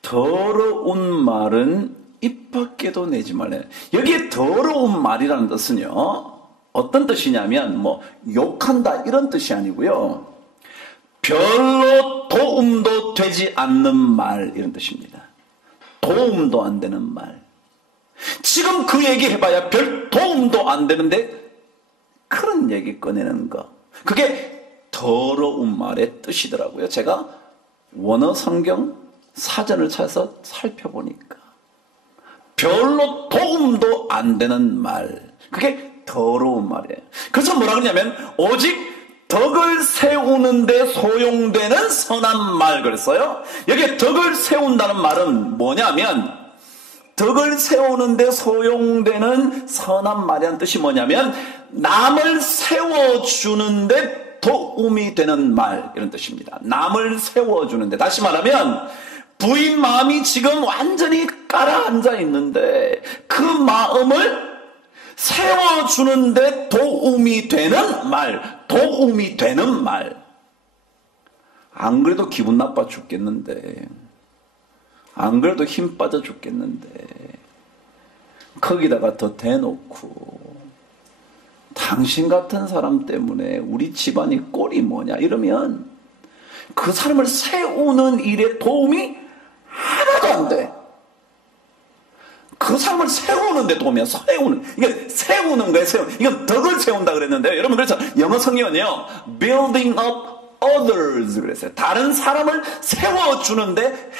더러운 말은 입 밖에도 내지 말래. 여기에 더러운 말이라는 뜻은요, 어떤 뜻이냐면 뭐 욕한다 이런 뜻이 아니고요, 별로 도움도 되지 않는 말 이런 뜻입니다. 도움도 안 되는 말. 지금 그 얘기 해봐야 별 도움도 안 되는데 그런 얘기 꺼내는 거, 그게 더러운 말의 뜻이더라고요. 제가 원어 성경 사전을 찾아서 살펴보니까 별로 도움도 안 되는 말, 그게 더러운 말이에요. 그래서 뭐라 그러냐면 오직 덕을 세우는데 소용되는 선한 말 그랬어요. 여기에 덕을 세운다는 말은 뭐냐면, 덕을 세우는데 소용되는 선한 말이라는 뜻이 뭐냐면 남을 세워주는데 도움이 되는 말, 이런 뜻입니다. 남을 세워주는데, 다시 말하면 부인 마음이 지금 완전히 가라앉아 있는데 그 마음을 세워주는데 도움이 되는 말, 도움이 되는 말. 안 그래도 기분 나빠 죽겠는데, 안 그래도 힘 빠져 죽겠는데, 거기다가 더 대놓고 당신 같은 사람 때문에 우리 집안이 꼴이 뭐냐 이러면 그 사람을 세우는 일에 도움이 하나도 안 돼. 그 사람을 세우는데 도움이야. 이게 세우는 거예요. 이건 덕을 세운다 그랬는데요. 여러분, 그래서 영어 성경은요, building up others 그랬어요. 다른 사람을 세워주는데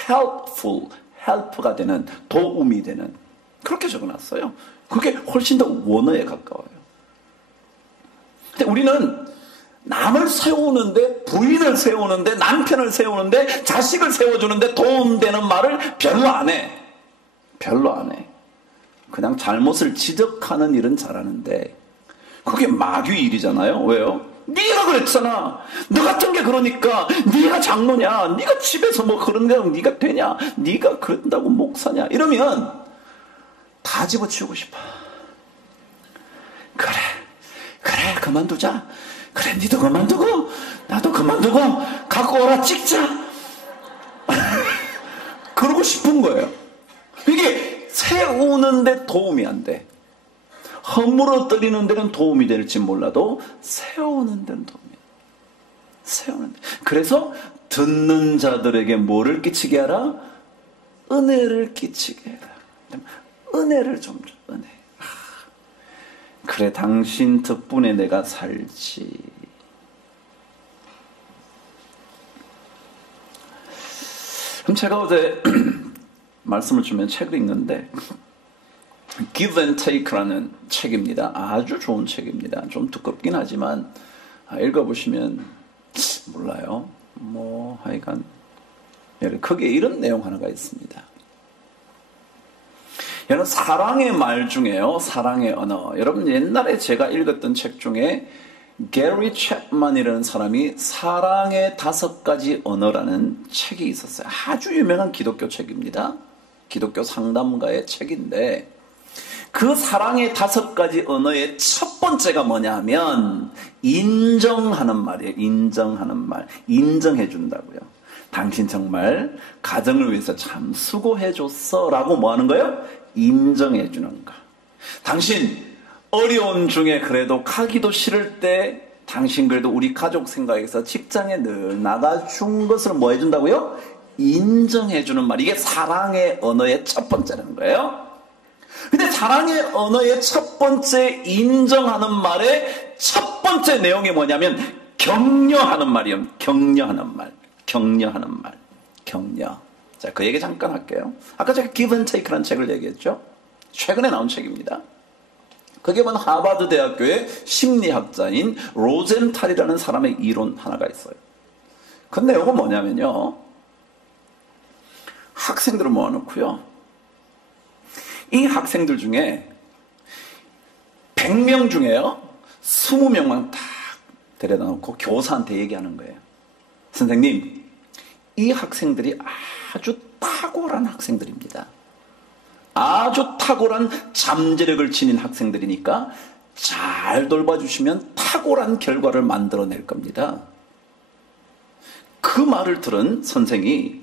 help가 되는, 도움이 되는, 그렇게 적어놨어요. 그게 훨씬 더 원어에 가까워요. 근데 우리는 남을 세우는데, 부인을 세우는데, 남편을 세우는데, 자식을 세워주는데 도움되는 말을 별로 안 해. 별로 안 해. 그냥 잘못을 지적하는 일은 잘하는데 그게 마귀 일이잖아요. 왜요? 네가 그랬잖아. 너 같은 게 그러니까 네가 장로냐, 네가 집에서 뭐 그런 거 네가 되냐, 네가 그런다고 목사냐 이러면 다 집어치우고 싶어. 그래 그만두자. 그래 니도 그만두고 나도 그만두고 갖고 오라 찍자. 그러고 싶은 거예요. 이게 세우는데 도움이 안 돼. 허물어뜨리는 데는 도움이 될지 몰라도 세우는 데는 도움이 안 돼. 세우는 데. 그래서 듣는 자들에게 뭐를 끼치게 하라? 은혜를 끼치게 해라. 은혜를 좀 줘. 은혜. 그래 당신 덕분에 내가 살지. 그럼 제가 어제 말씀을 주면 책을 읽는데 Give and Take라는 책입니다. 아주 좋은 책입니다. 좀 두껍긴 하지만 읽어보시면 몰라요. 뭐 하여간 거기에 이런 내용 하나가 있습니다. 여러분, 사랑의 말 중에요, 사랑의 언어. 여러분, 옛날에 제가 읽었던 책 중에 게리 챕만이라는 사람이 사랑의 5가지 언어라는 책이 있었어요. 아주 유명한 기독교 책입니다. 기독교 상담가의 책인데 그 사랑의 5가지 언어의 첫 번째가 뭐냐 하면 인정하는 말이에요. 인정하는 말. 인정해 준다고요. 당신 정말 가정을 위해서 참 수고해줬어 라고 뭐 하는 거예요? 인정해 주는 거. 당신 어려운 중에 그래도 가기도 싫을 때 당신 그래도 우리 가족 생각해서 직장에 늘 나가준 것을 뭐 해준다고요? 인정해 주는 말. 이게 사랑의 언어의 첫 번째라는 거예요. 근데 사랑의 언어의 첫 번째 인정하는 말의 첫 번째 내용이 뭐냐면 격려하는 말이에요. 격려하는 말. 격려하는 말. 격려. 자, 그 얘기 잠깐 할게요. 아까 제가 Give and Take라는 책을 얘기했죠. 최근에 나온 책입니다. 그게 바로 하버드 대학교의 심리학자인 로젠탈이라는 사람의 이론 하나가 있어요. 그 내용은 뭐냐면요, 학생들을 모아놓고요, 이 학생들 중에 100명 중에요 20명만 딱 데려다 놓고 교사한테 얘기하는 거예요. 선생님, 이 학생들이 아주 탁월한 학생들입니다. 아주 탁월한 잠재력을 지닌 학생들이니까 잘 돌봐주시면 탁월한 결과를 만들어낼 겁니다. 그 말을 들은 선생이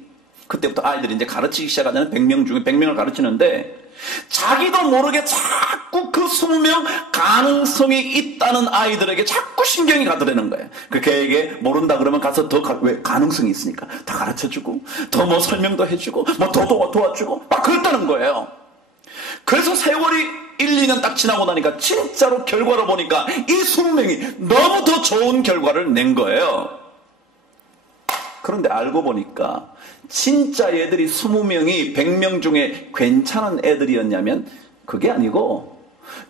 그때부터 아이들이 이제 가르치기 시작하자는 100명 중에 100명을 가르치는데 자기도 모르게 자꾸 그 20명 가능성이 있다는 아이들에게 자꾸 신경이 가더라는 거예요. 그 걔에게 모른다 그러면 가서 왜 가능성이 있으니까 다 가르쳐주고 더 뭐 설명도 해주고 뭐 더 도와주고 막 그랬다는 거예요. 그래서 세월이 1, 2년 딱 지나고 나니까 진짜로 결과를 보니까 이 20명이 너무 더 좋은 결과를 낸 거예요. 그런데 알고 보니까 진짜 애들이 20명이 100명 중에 괜찮은 애들이었냐면 그게 아니고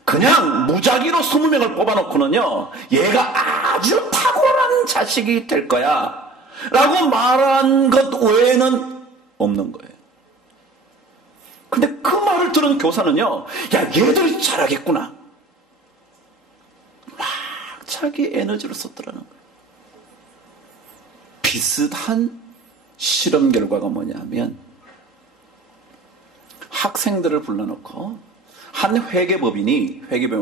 그냥 무작위로 20명을 뽑아놓고는요, 얘가 아주 탁월한 자식이 될 거야 라고 말한 것 외에는 없는 거예요. 근데 그 말을 들은 교사는요, 야, 얘들이 잘하겠구나, 막 자기 에너지를 썼더라는 거예요. 비슷한 실험 결과가 뭐냐면 학생들을 불러놓고 한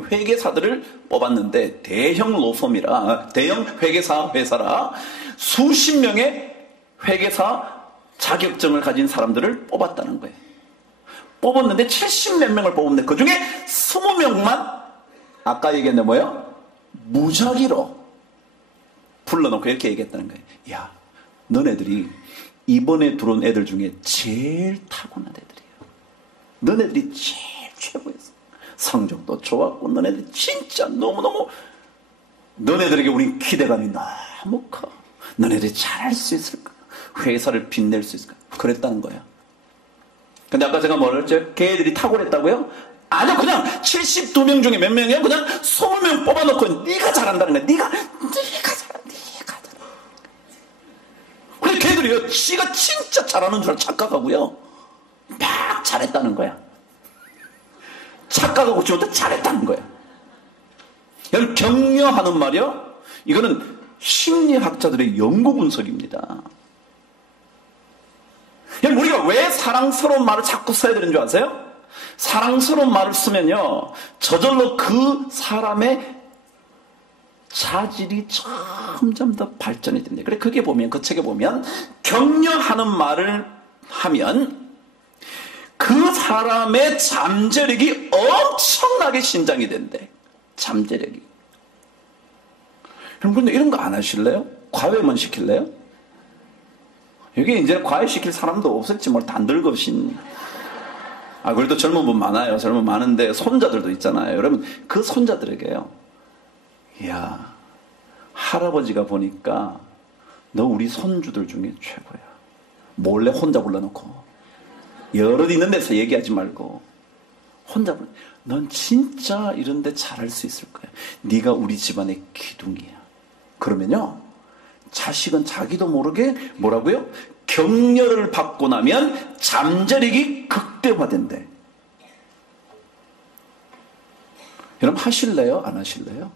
회계사들을 뽑았는데 대형 로펌이라, 대형 회계사라 수십 명의 회계사 자격증을 가진 사람들을 뽑았다는 거예요. 뽑았는데 70 몇 명을 뽑았는데 그 중에 20명만 아까 얘기했는데 뭐예요? 무작위로 불러놓고 이렇게 얘기했다는 거예요. 야, 너네들이 이번에 들어온 애들 중에 제일 타고난 애들이에요. 너네들이 제일 최고였어. 성적도 좋았고 너네들이 진짜 너무너무, 너네들에게 우린 기대감이 너무 커. 너네들이 잘할 수 있을까? 회사를 빛낼 수 있을까? 그랬다는 거야. 근데 아까 제가 뭐라 했죠? 걔들이 탁월했다고요? 아니요, 그냥 72명 중에 몇 명이에요? 그냥 20명 뽑아놓고 네가 잘한다는 거야. 네가 잘한다. 근데 걔들이요, 지가 진짜 잘하는 줄 착각하고요, 막 잘했다는 거야. 착각하고 지금도 잘했다는 거야. 여러분, 격려하는 말이요, 이거는 심리학자들의 연구 분석입니다. 여러분, 우리가 왜 사랑스러운 말을 자꾸 써야 되는 줄 아세요? 사랑스러운 말을 쓰면요, 저절로 그 사람의 자질이 점점 더 발전이 됩니다. 그래, 거기에 보면, 그 책에 보면, 격려하는 말을 하면 그 사람의 잠재력이 엄청나게 신장이 된대. 잠재력이. 여러분, 근데 이런 거 안 하실래요? 과외만 시킬래요? 여기 이제 과외시킬 사람도 없었지, 뭘 다 늙으신. 그래도 젊은 분 많아요. 젊은 분 많은데 손자들도 있잖아요. 여러분, 그 손자들에게요, 이야, 할아버지가 보니까 너 우리 손주들 중에 최고야. 몰래 혼자 불러놓고, 여럿 있는 데서 얘기하지 말고 혼자 불러. 넌 진짜 이런데 잘할 수 있을 거야. 네가 우리 집안의 기둥이야. 그러면요, 자식은 자기도 모르게 뭐라고요? 격려를 받고 나면 잠재력이 극대화된대. 여러분, 하실래요? 안 하실래요?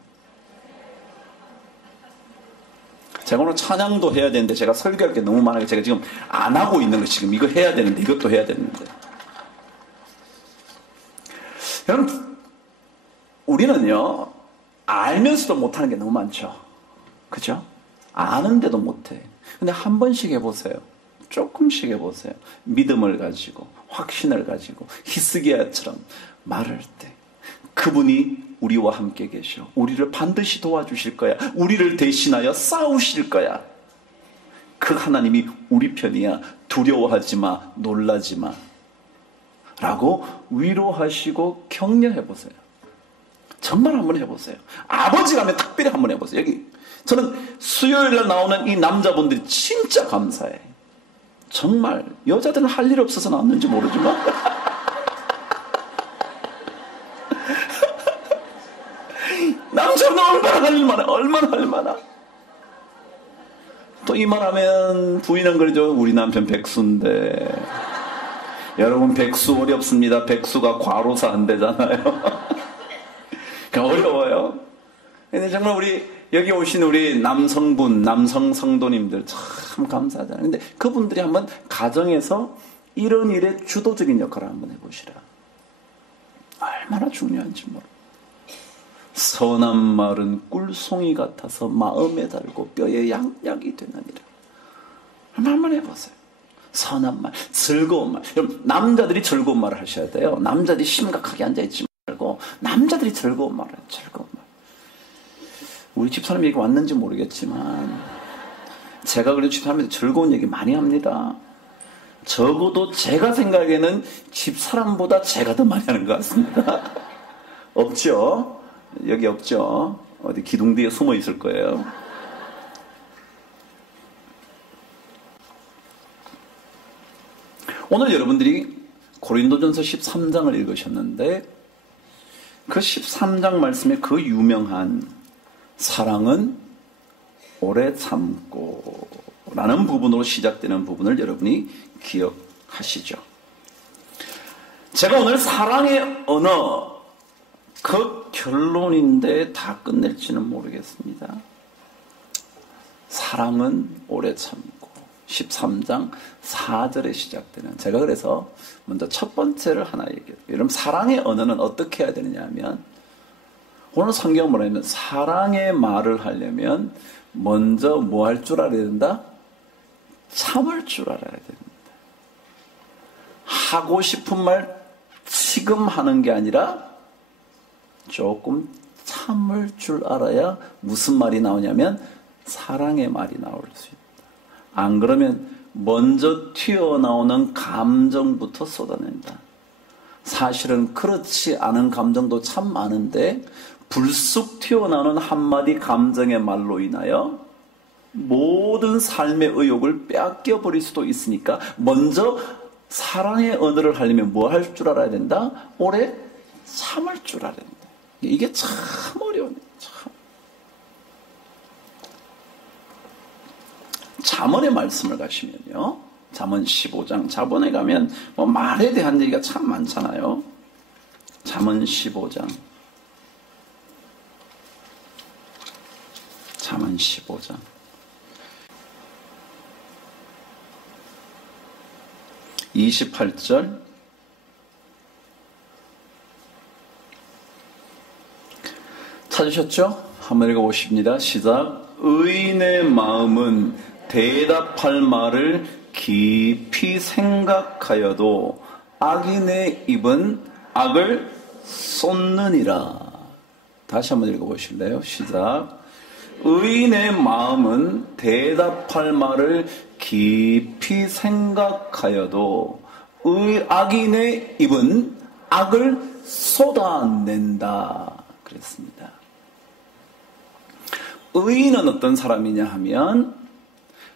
제가 오늘 찬양도 해야 되는데 제가 설교할 게 너무 많아서 제가 지금 안 하고 있는 거, 지금 이거 해야 되는데 이것도 해야 되는데. 여러분, 우리는요, 알면서도 못하는 게 너무 많죠. 그죠? 아는데도 못해. 근데 한 번씩 해보세요. 조금씩 해보세요. 믿음을 가지고, 확신을 가지고, 히스기야처럼 말할 때 그분이 우리와 함께 계셔. 우리를 반드시 도와주실 거야. 우리를 대신하여 싸우실 거야. 그 하나님이 우리 편이야. 두려워하지 마. 놀라지 마. 라고 위로하시고 격려해보세요. 정말 한번 해보세요. 아버지라면 특별히 한번 해보세요. 여기 저는 수요일날 나오는 이 남자분들이 진짜 감사해. 정말 여자들은 할 일 없어서 나왔는지 모르지만 남자는 얼마나 할 일 많아. 얼마나 할 많아. 또 이 말하면 부인은 그러죠. 우리 남편 백수인데. 여러분, 백수 어렵습니다. 백수가 과로사 안 되잖아요. 그러니까 어려워요. 근데 정말 우리 여기 오신 우리 남성분, 남성 성도님들 참 감사하잖아요. 근데 그분들이 한번 가정에서 이런 일에 주도적인 역할을 한번 해보시라. 얼마나 중요한지 모르. 선한 말은 꿀송이 같아서 마음에 달고 뼈에 양약이 되느니라. 한번 해보세요. 선한 말, 즐거운 말. 여러분, 남자들이 즐거운 말을 하셔야 돼요. 남자들이 심각하게 앉아있지 말고 남자들이 즐거운 말을 해요. 즐거운 말. 우리 집사람 얘기 왔는지 모르겠지만 제가 그래도 집사람한테 즐거운 얘기 많이 합니다. 적어도 제가 생각에는 집사람보다 제가 더 많이 하는 것 같습니다. 없죠? 여기 없죠? 어디 기둥 뒤에 숨어 있을 거예요. 오늘 여러분들이 고린도전서 13장을 읽으셨는데 그 13장 말씀에 그 유명한 사랑은 오래 참고 라는 부분으로 시작되는 부분을 여러분이 기억하시죠. 제가 오늘 사랑의 언어 그 결론인데 다 끝낼지는 모르겠습니다. 사랑은 오래 참고 13장 4절에 시작되는, 제가 그래서 먼저 첫 번째를 하나 얘기해요. 여러분, 사랑의 언어는 어떻게 해야 되느냐 하면, 오늘 성경은 뭐라 하면 사랑의 말을 하려면 먼저 뭐 할 줄 알아야 된다? 참을 줄 알아야 됩니다. 하고 싶은 말 지금 하는 게 아니라 조금 참을 줄 알아야 무슨 말이 나오냐면 사랑의 말이 나올 수 있다. 안 그러면 먼저 튀어나오는 감정부터 쏟아낸다. 사실은 그렇지 않은 감정도 참 많은데 불쑥 튀어나오는 한마디 감정의 말로 인하여 모든 삶의 의욕을 빼앗겨버릴 수도 있으니까 먼저 사랑의 언어를 하려면 뭐 할 줄 알아야 된다? 오래 참을 줄 알아야 된다. 이게 참 어려워요. 참. 잠언의 말씀을 가시면요, 잠언 15장, 잠언에 가면 뭐 말에 대한 얘기가 참 많잖아요. 잠언 15장, 잠언 15장 28절, 찾으셨죠? 한번 읽어보십니다. 시작. 의인의 마음은 대답할 말을 깊이 생각하여도 악인의 입은 악을 쏟느니라. 다시 한번 읽어보실래요? 시작. 의인의 마음은 대답할 말을 깊이 생각하여도 악인의 입은 악을 쏟아낸다. 그랬습니다. 의인은 어떤 사람이냐 하면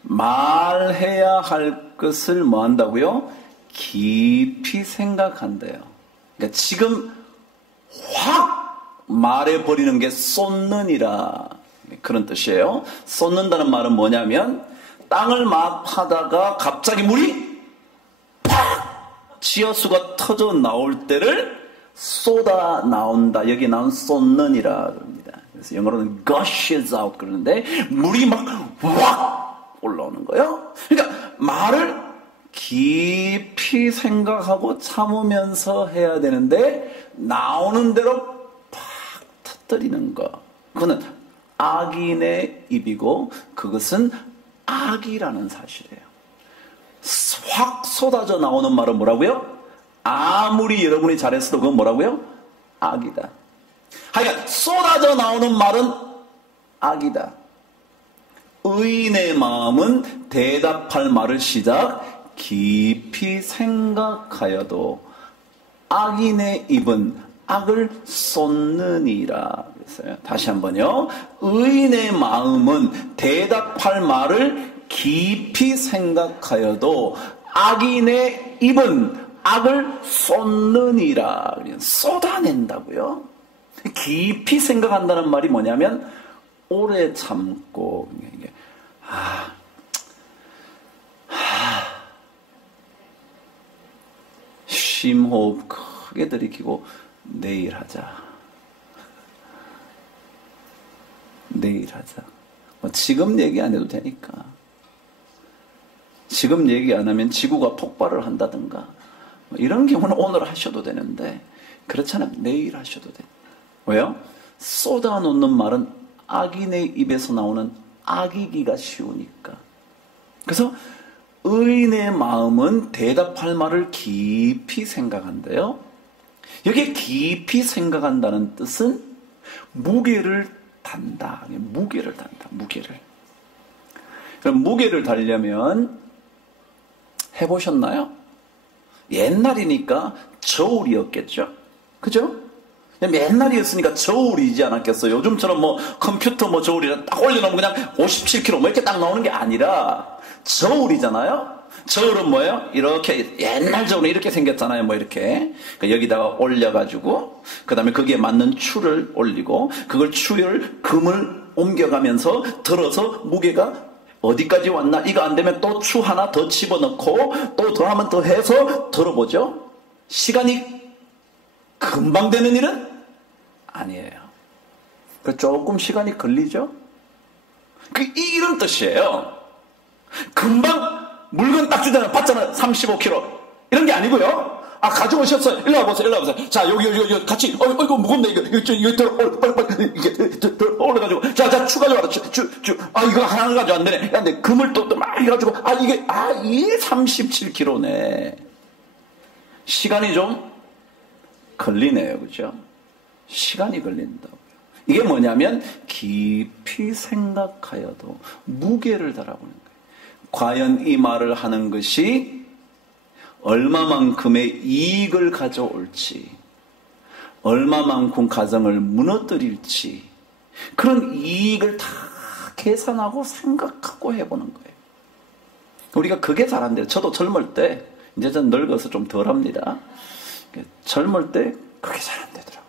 말해야 할 것을 뭐 한다고요? 깊이 생각한대요. 그러니까 지금 확 말해버리는 게 쏟느니라, 그런 뜻이에요. 쏟는다는 말은 뭐냐면 땅을 막 파다가 갑자기 물이 팍! 지하수가 터져 나올 때를 쏟아 나온다. 여기 나온 쏟느니라 그럽니다. 그래서 영어로는 gushes out 그러는데 물이 막 확 올라오는 거예요. 그러니까 말을 깊이 생각하고 참으면서 해야 되는데 나오는 대로 팍 터뜨리는 거. 그거는 악인의 입이고 그것은 악이라는 사실이에요. 확 쏟아져 나오는 말은 뭐라고요? 아무리 여러분이 잘했어도 그건 뭐라고요? 악이다. 하여간 쏟아져 나오는 말은 악이다. 의인의 마음은 대답할 말을 시작 깊이 생각하여도 악인의 입은 악을 쏟느니라. 그랬어요. 다시 한번요. 의인의 마음은 대답할 말을 깊이 생각하여도 악인의 입은 악을 쏟느니라. 쏟아낸다고요. 깊이 생각한다는 말이 뭐냐면 오래 참고 심호흡 크게 들이키고 내일 하자. 내일 하자. 뭐 지금 얘기 안 해도 되니까. 지금 얘기 안 하면 지구가 폭발을 한다든가 뭐 이런 경우는 오늘 하셔도 되는데 그렇지 않으면 내일 하셔도 돼. 왜요? 쏟아놓는 말은 악인의 입에서 나오는 악이기가 쉬우니까. 그래서 의인의 마음은 대답할 말을 깊이 생각한대요. 여기에 깊이 생각한다는 뜻은 무게를 단다. 무게를 단다. 무게를. 그럼 무게를 달려면 해보셨나요? 옛날이니까 저울이었겠죠? 그죠? 옛날이었으니까 저울이지 않았겠어요? 요즘처럼 뭐 컴퓨터 뭐 저울이라 딱 올려놓으면 그냥 57kg 뭐 이렇게 딱 나오는 게 아니라 저울이잖아요? 저울은 뭐예요? 이렇게 옛날 저울은 이렇게 생겼잖아요. 뭐 이렇게 여기다가 올려가지고 그 다음에 거기에 맞는 추를 올리고 그걸 추를 금을 옮겨가면서 들어서 무게가 어디까지 왔나? 이거 안 되면 또 추 하나 더 집어넣고 또 더하면 더 해서 들어보죠. 시간이 금방 되는 일은 아니에요. 조금 시간이 걸리죠. 이런 뜻이에요. 금방 물건 딱 주잖아요. 받잖아요. 35kg 이런 게 아니고요. 아, 가져오셨어요. 일로 와보세요. 일로 와보세요. 자, 여기 같이 이거 무겁네. 이거 빨리 이게 올라가지고 자 추 가져와라. 아, 이거 하나 가지고 안 되네. 야, 근데 금을 또 막 해가지고 이게 37kg네. 시간이 좀 걸리네요. 그죠? 시간이 걸린다고요. 이게 뭐냐면 깊이 생각하여도 무게를 달아보는 거예요. 과연 이 말을 하는 것이 얼마만큼의 이익을 가져올지, 얼마만큼 가정을 무너뜨릴지, 그런 이익을 다 계산하고 생각하고 해보는 거예요. 우리가 그게 잘 안 돼요. 저도 젊을 때, 이제 전 늙어서 좀 덜합니다. 젊을 때 그게 잘 안 되더라고요.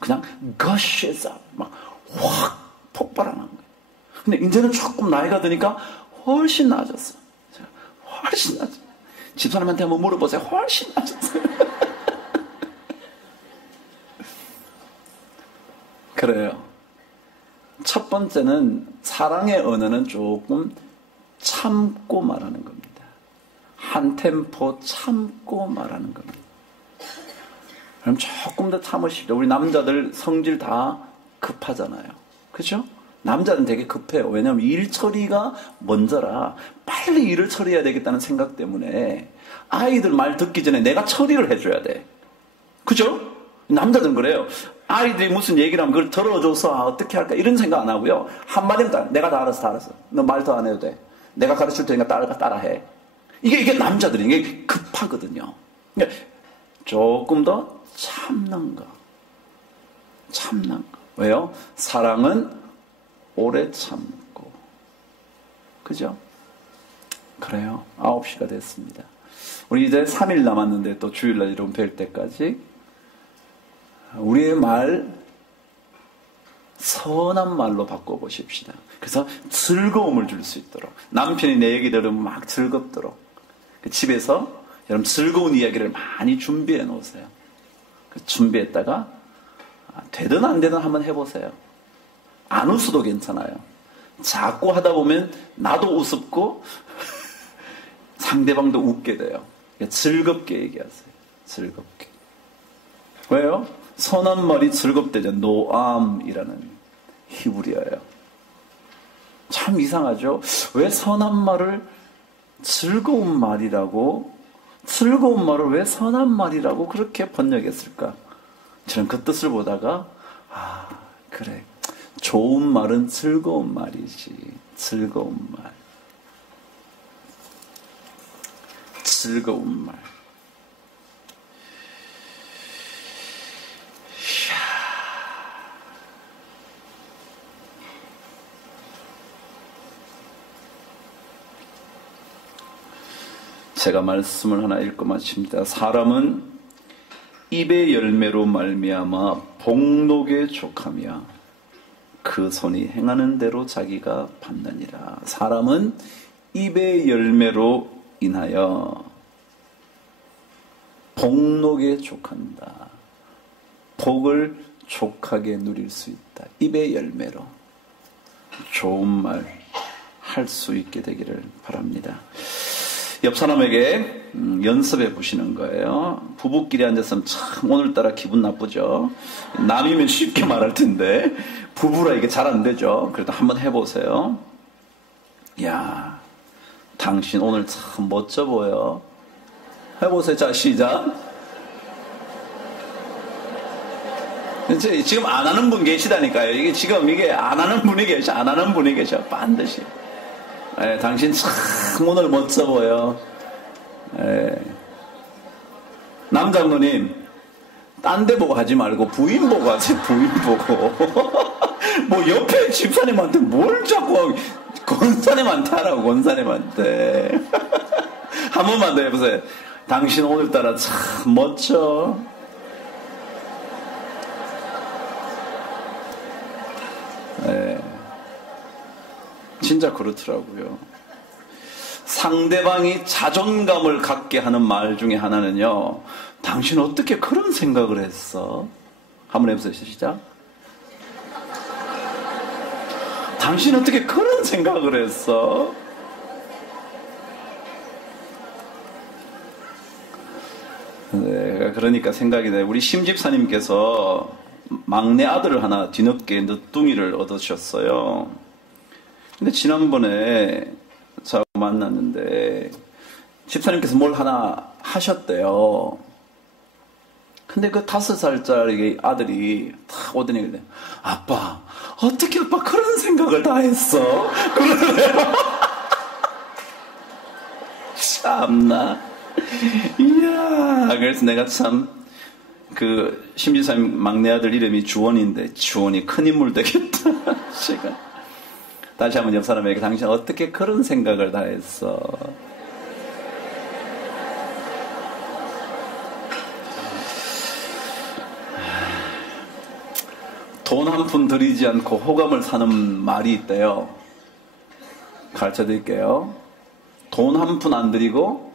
그냥 gush에서 막 확 폭발하는 거예요. 근데 이제는 조금 나이가 드니까 훨씬 나아졌어. 훨씬 나아졌어. 집사람한테 한번 물어보세요. 훨씬 나아졌어요. 그래요. 첫 번째는 사랑의 언어는 조금 참고 말하는 겁니다. 한 템포 참고 말하는 겁니다. 그럼 조금 더 참으십시오. 우리 남자들 성질 다 급하잖아요. 그렇죠? 남자는 되게 급해요. 왜냐하면 일 처리가 먼저라 빨리 일을 처리해야 되겠다는 생각 때문에 아이들 말 듣기 전에 내가 처리를 해줘야 돼. 그죠? 남자들은 그래요. 아이들이 무슨 얘기를 하면 그걸 들어줘서 어떻게 할까 이런 생각 안 하고요. 한마디면 내가 다 알았어. 너 말 더 안 해도 돼. 내가 가르칠 테니까 따라해. 이게 남자들이 이게 급하거든요. 그러니까 조금 더 참는 거. 왜요? 사랑은 오래 참고. 그죠? 그래요. 9시가 됐습니다. 우리 이제 3일 남았는데 또 주일날 이런 뵐 때까지 우리의 말 선한 말로 바꿔보십시다. 그래서 즐거움을 줄 수 있도록 남편이 내 얘기 들으면 막 즐겁도록 집에서 여러분 즐거운 이야기를 많이 준비해 놓으세요. 준비했다가 되든 안 되든 한번 해보세요. 안 웃어도 괜찮아요. 자꾸 하다 보면 나도 우습고 상대방도 웃게 돼요. 즐겁게 얘기하세요. 즐겁게. 왜요? 선한 말이 즐겁대죠. 노암이라는 히브리어예요. 참 이상하죠? 왜 선한 말을 즐거운 말이라고, 즐거운 말을 왜 선한 말이라고 그렇게 번역했을까? 저는 그 뜻을 보다가 그래, 좋은 말은 즐거운 말이지. 즐거운 말. 즐거운 말. 제가 말씀을 하나 읽고 마칩니다. 사람은 입의 열매로 말미암아 복록에 족하며 그 손이 행하는 대로 자기가 받느니라. 사람은 입의 열매로 인하여 복록에 족한다. 복을 족하게 누릴 수 있다. 입의 열매로 좋은 말 할 수 있게 되기를 바랍니다. 옆 사람에게 연습해 보시는 거예요. 부부끼리 앉았으면 참 오늘따라 기분 나쁘죠. 남이면 쉽게 말할 텐데 부부라 이게 잘 안 되죠. 그래도 한번 해보세요. 야, 당신 오늘 참 멋져 보여. 해보세요. 자, 시작. 지금 안 하는 분 계시다니까요. 이게 지금 이게 안 하는 분이 계셔. 반드시. 당신 참 오늘 멋져 보여. 예. 남장로님, 딴 데 보고 하지 말고 부인 보고 하세요. 부인 보고. 뭐 옆에 집사님한테 뭘 자꾸 권사님한테 하라고. 권사님한테. 한 번만 더 해보세요. 당신 오늘따라 참 멋져. 네. 진짜 그렇더라고요. 상대방이 자존감을 갖게 하는 말 중에 하나는요, 당신 어떻게 그런 생각을 했어? 한번 해보세요. 시작. 당신 어떻게 그런 생각을 했어? 네, 그러니까 생각이 나요. 우리 심집사님께서 막내 아들을 하나 뒤늦게 늦둥이를 얻으셨어요. 근데 지난번에 저하고 만났는데 집사님께서 뭘 하나 하셨대요. 근데 그 5살짜리 아들이 탁 오더니 그래, 아빠 어떻게 아빠 그런 생각을 다 했어? 그러네요. 참나. 이야. 그래서 내가 참 그 심지사님 막내 아들 이름이 주원인데 주원이 큰 인물 되겠다. 제가 다시 한번 옆 사람에게 당신 어떻게 그런 생각을 다 했어? 돈 한 푼 들이지 않고 호감을 사는 말이 있대요. 가르쳐 드릴게요. 돈 한 푼 안 들이고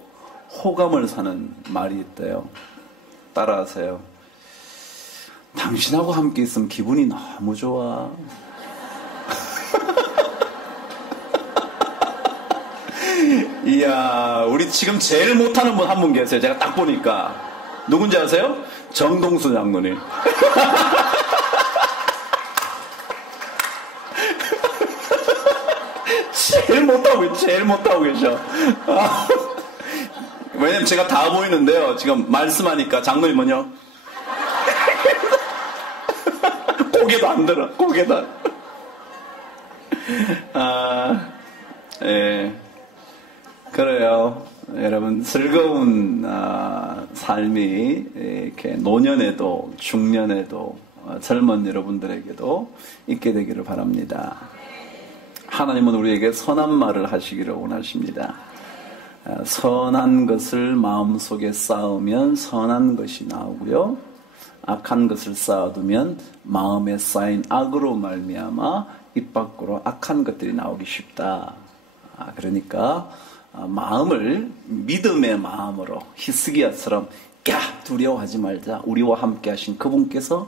호감을 사는 말이 있대요. 따라하세요. 당신하고 함께 있으면 기분이 너무 좋아. 이야, 우리 지금 제일 못하는 분 한 분 계세요. 제가 딱 보니까. 누군지 아세요? 정동수 장로님. 제일 못하고 계셔. 왜냐면 제가 다 보이는데요. 지금 말씀하니까 장로님은요. 고개도 안 들어. 고개도. 예. 그래요. 여러분, 즐거운 삶이 이렇게 노년에도 중년에도 젊은 여러분들에게도 있게 되기를 바랍니다. 하나님은 우리에게 선한 말을 하시기를 원하십니다. 선한 것을 마음속에 쌓으면 선한 것이 나오고요. 악한 것을 쌓아두면 마음에 쌓인 악으로 말미암아 입 밖으로 악한 것들이 나오기 쉽다. 그러니까 마음을 믿음의 마음으로 히스기야처럼 두려워하지 말자. 우리와 함께 하신 그분께서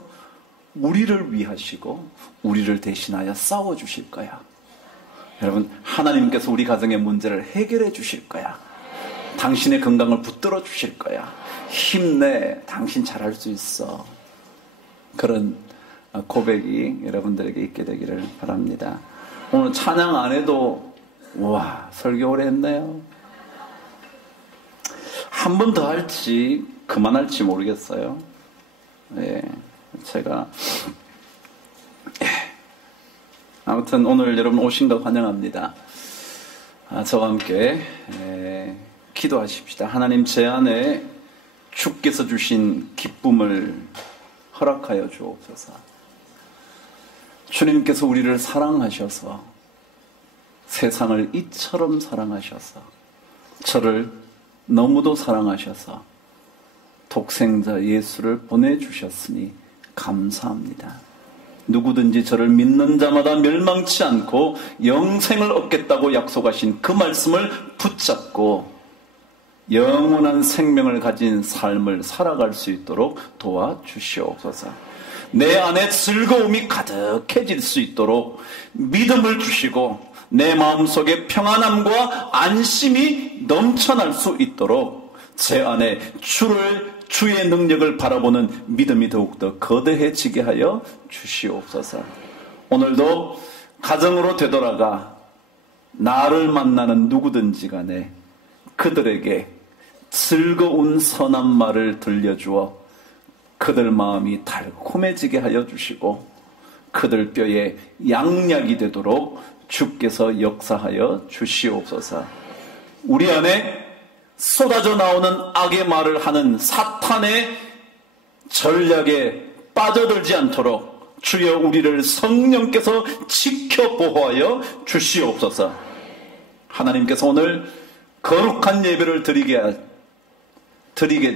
우리를 위하시고 우리를 대신하여 싸워주실 거야. 여러분, 하나님께서 우리 가정의 문제를 해결해 주실 거야. 당신의 건강을 붙들어 주실 거야. 힘내. 당신 잘할 수 있어. 그런 고백이 여러분들에게 있게 되기를 바랍니다. 오늘 찬양 안 해도 와, 설교 오래 했네요. 한 번 더 할지 그만할지 모르겠어요. 예, 제가 아무튼 오늘 여러분 오신 거 환영합니다. 저와 함께 기도하십시다. 하나님, 제 안에 주께서 주신 기쁨을 허락하여 주옵소서. 주님께서 우리를 사랑하셔서 세상을 이처럼 사랑하셔서 저를 너무도 사랑하셔서 독생자 예수를 보내주셨으니 감사합니다. 누구든지 저를 믿는 자마다 멸망치 않고 영생을 얻겠다고 약속하신 그 말씀을 붙잡고 영원한 생명을 가진 삶을 살아갈 수 있도록 도와주시옵소서. 내 안에 즐거움이 가득해질 수 있도록 믿음을 주시고 내 마음속에 평안함과 안심이 넘쳐날 수 있도록 제 안에 주의 능력을 바라보는 믿음이 더욱더 거대해지게 하여 주시옵소서. 오늘도 가정으로 되돌아가 나를 만나는 누구든지 간에 그들에게 즐거운 선한 말을 들려주어 그들 마음이 달콤해지게 하여 주시고 그들 뼈에 양약이 되도록 주께서 역사하여 주시옵소서. 우리 안에 쏟아져 나오는 악의 말을 하는 사탄의 전략에 빠져들지 않도록 주여 우리를 성령께서 지켜 보호하여 주시옵소서. 하나님께서 오늘 거룩한 예배를 드리게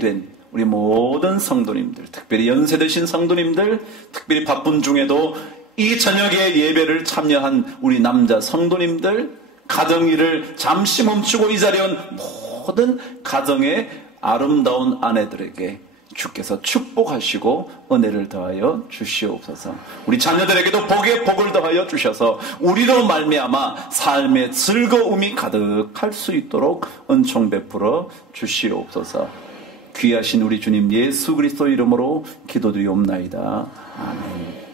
된 우리 모든 성도님들, 특별히 연세 드신 성도님들, 특별히 바쁜 중에도 이 저녁에 예배를 참여한 우리 남자 성도님들, 가정일을 잠시 멈추고 이 자리에 온 모든 가정의 아름다운 아내들에게 주께서 축복하시고 은혜를 더하여 주시옵소서. 우리 자녀들에게도 복에 복을 더하여 주셔서 우리로 말미암아 삶의 즐거움이 가득할 수 있도록 은총 베풀어 주시옵소서. 귀하신 우리 주님 예수 그리스도 이름으로 기도드리옵나이다. 아멘.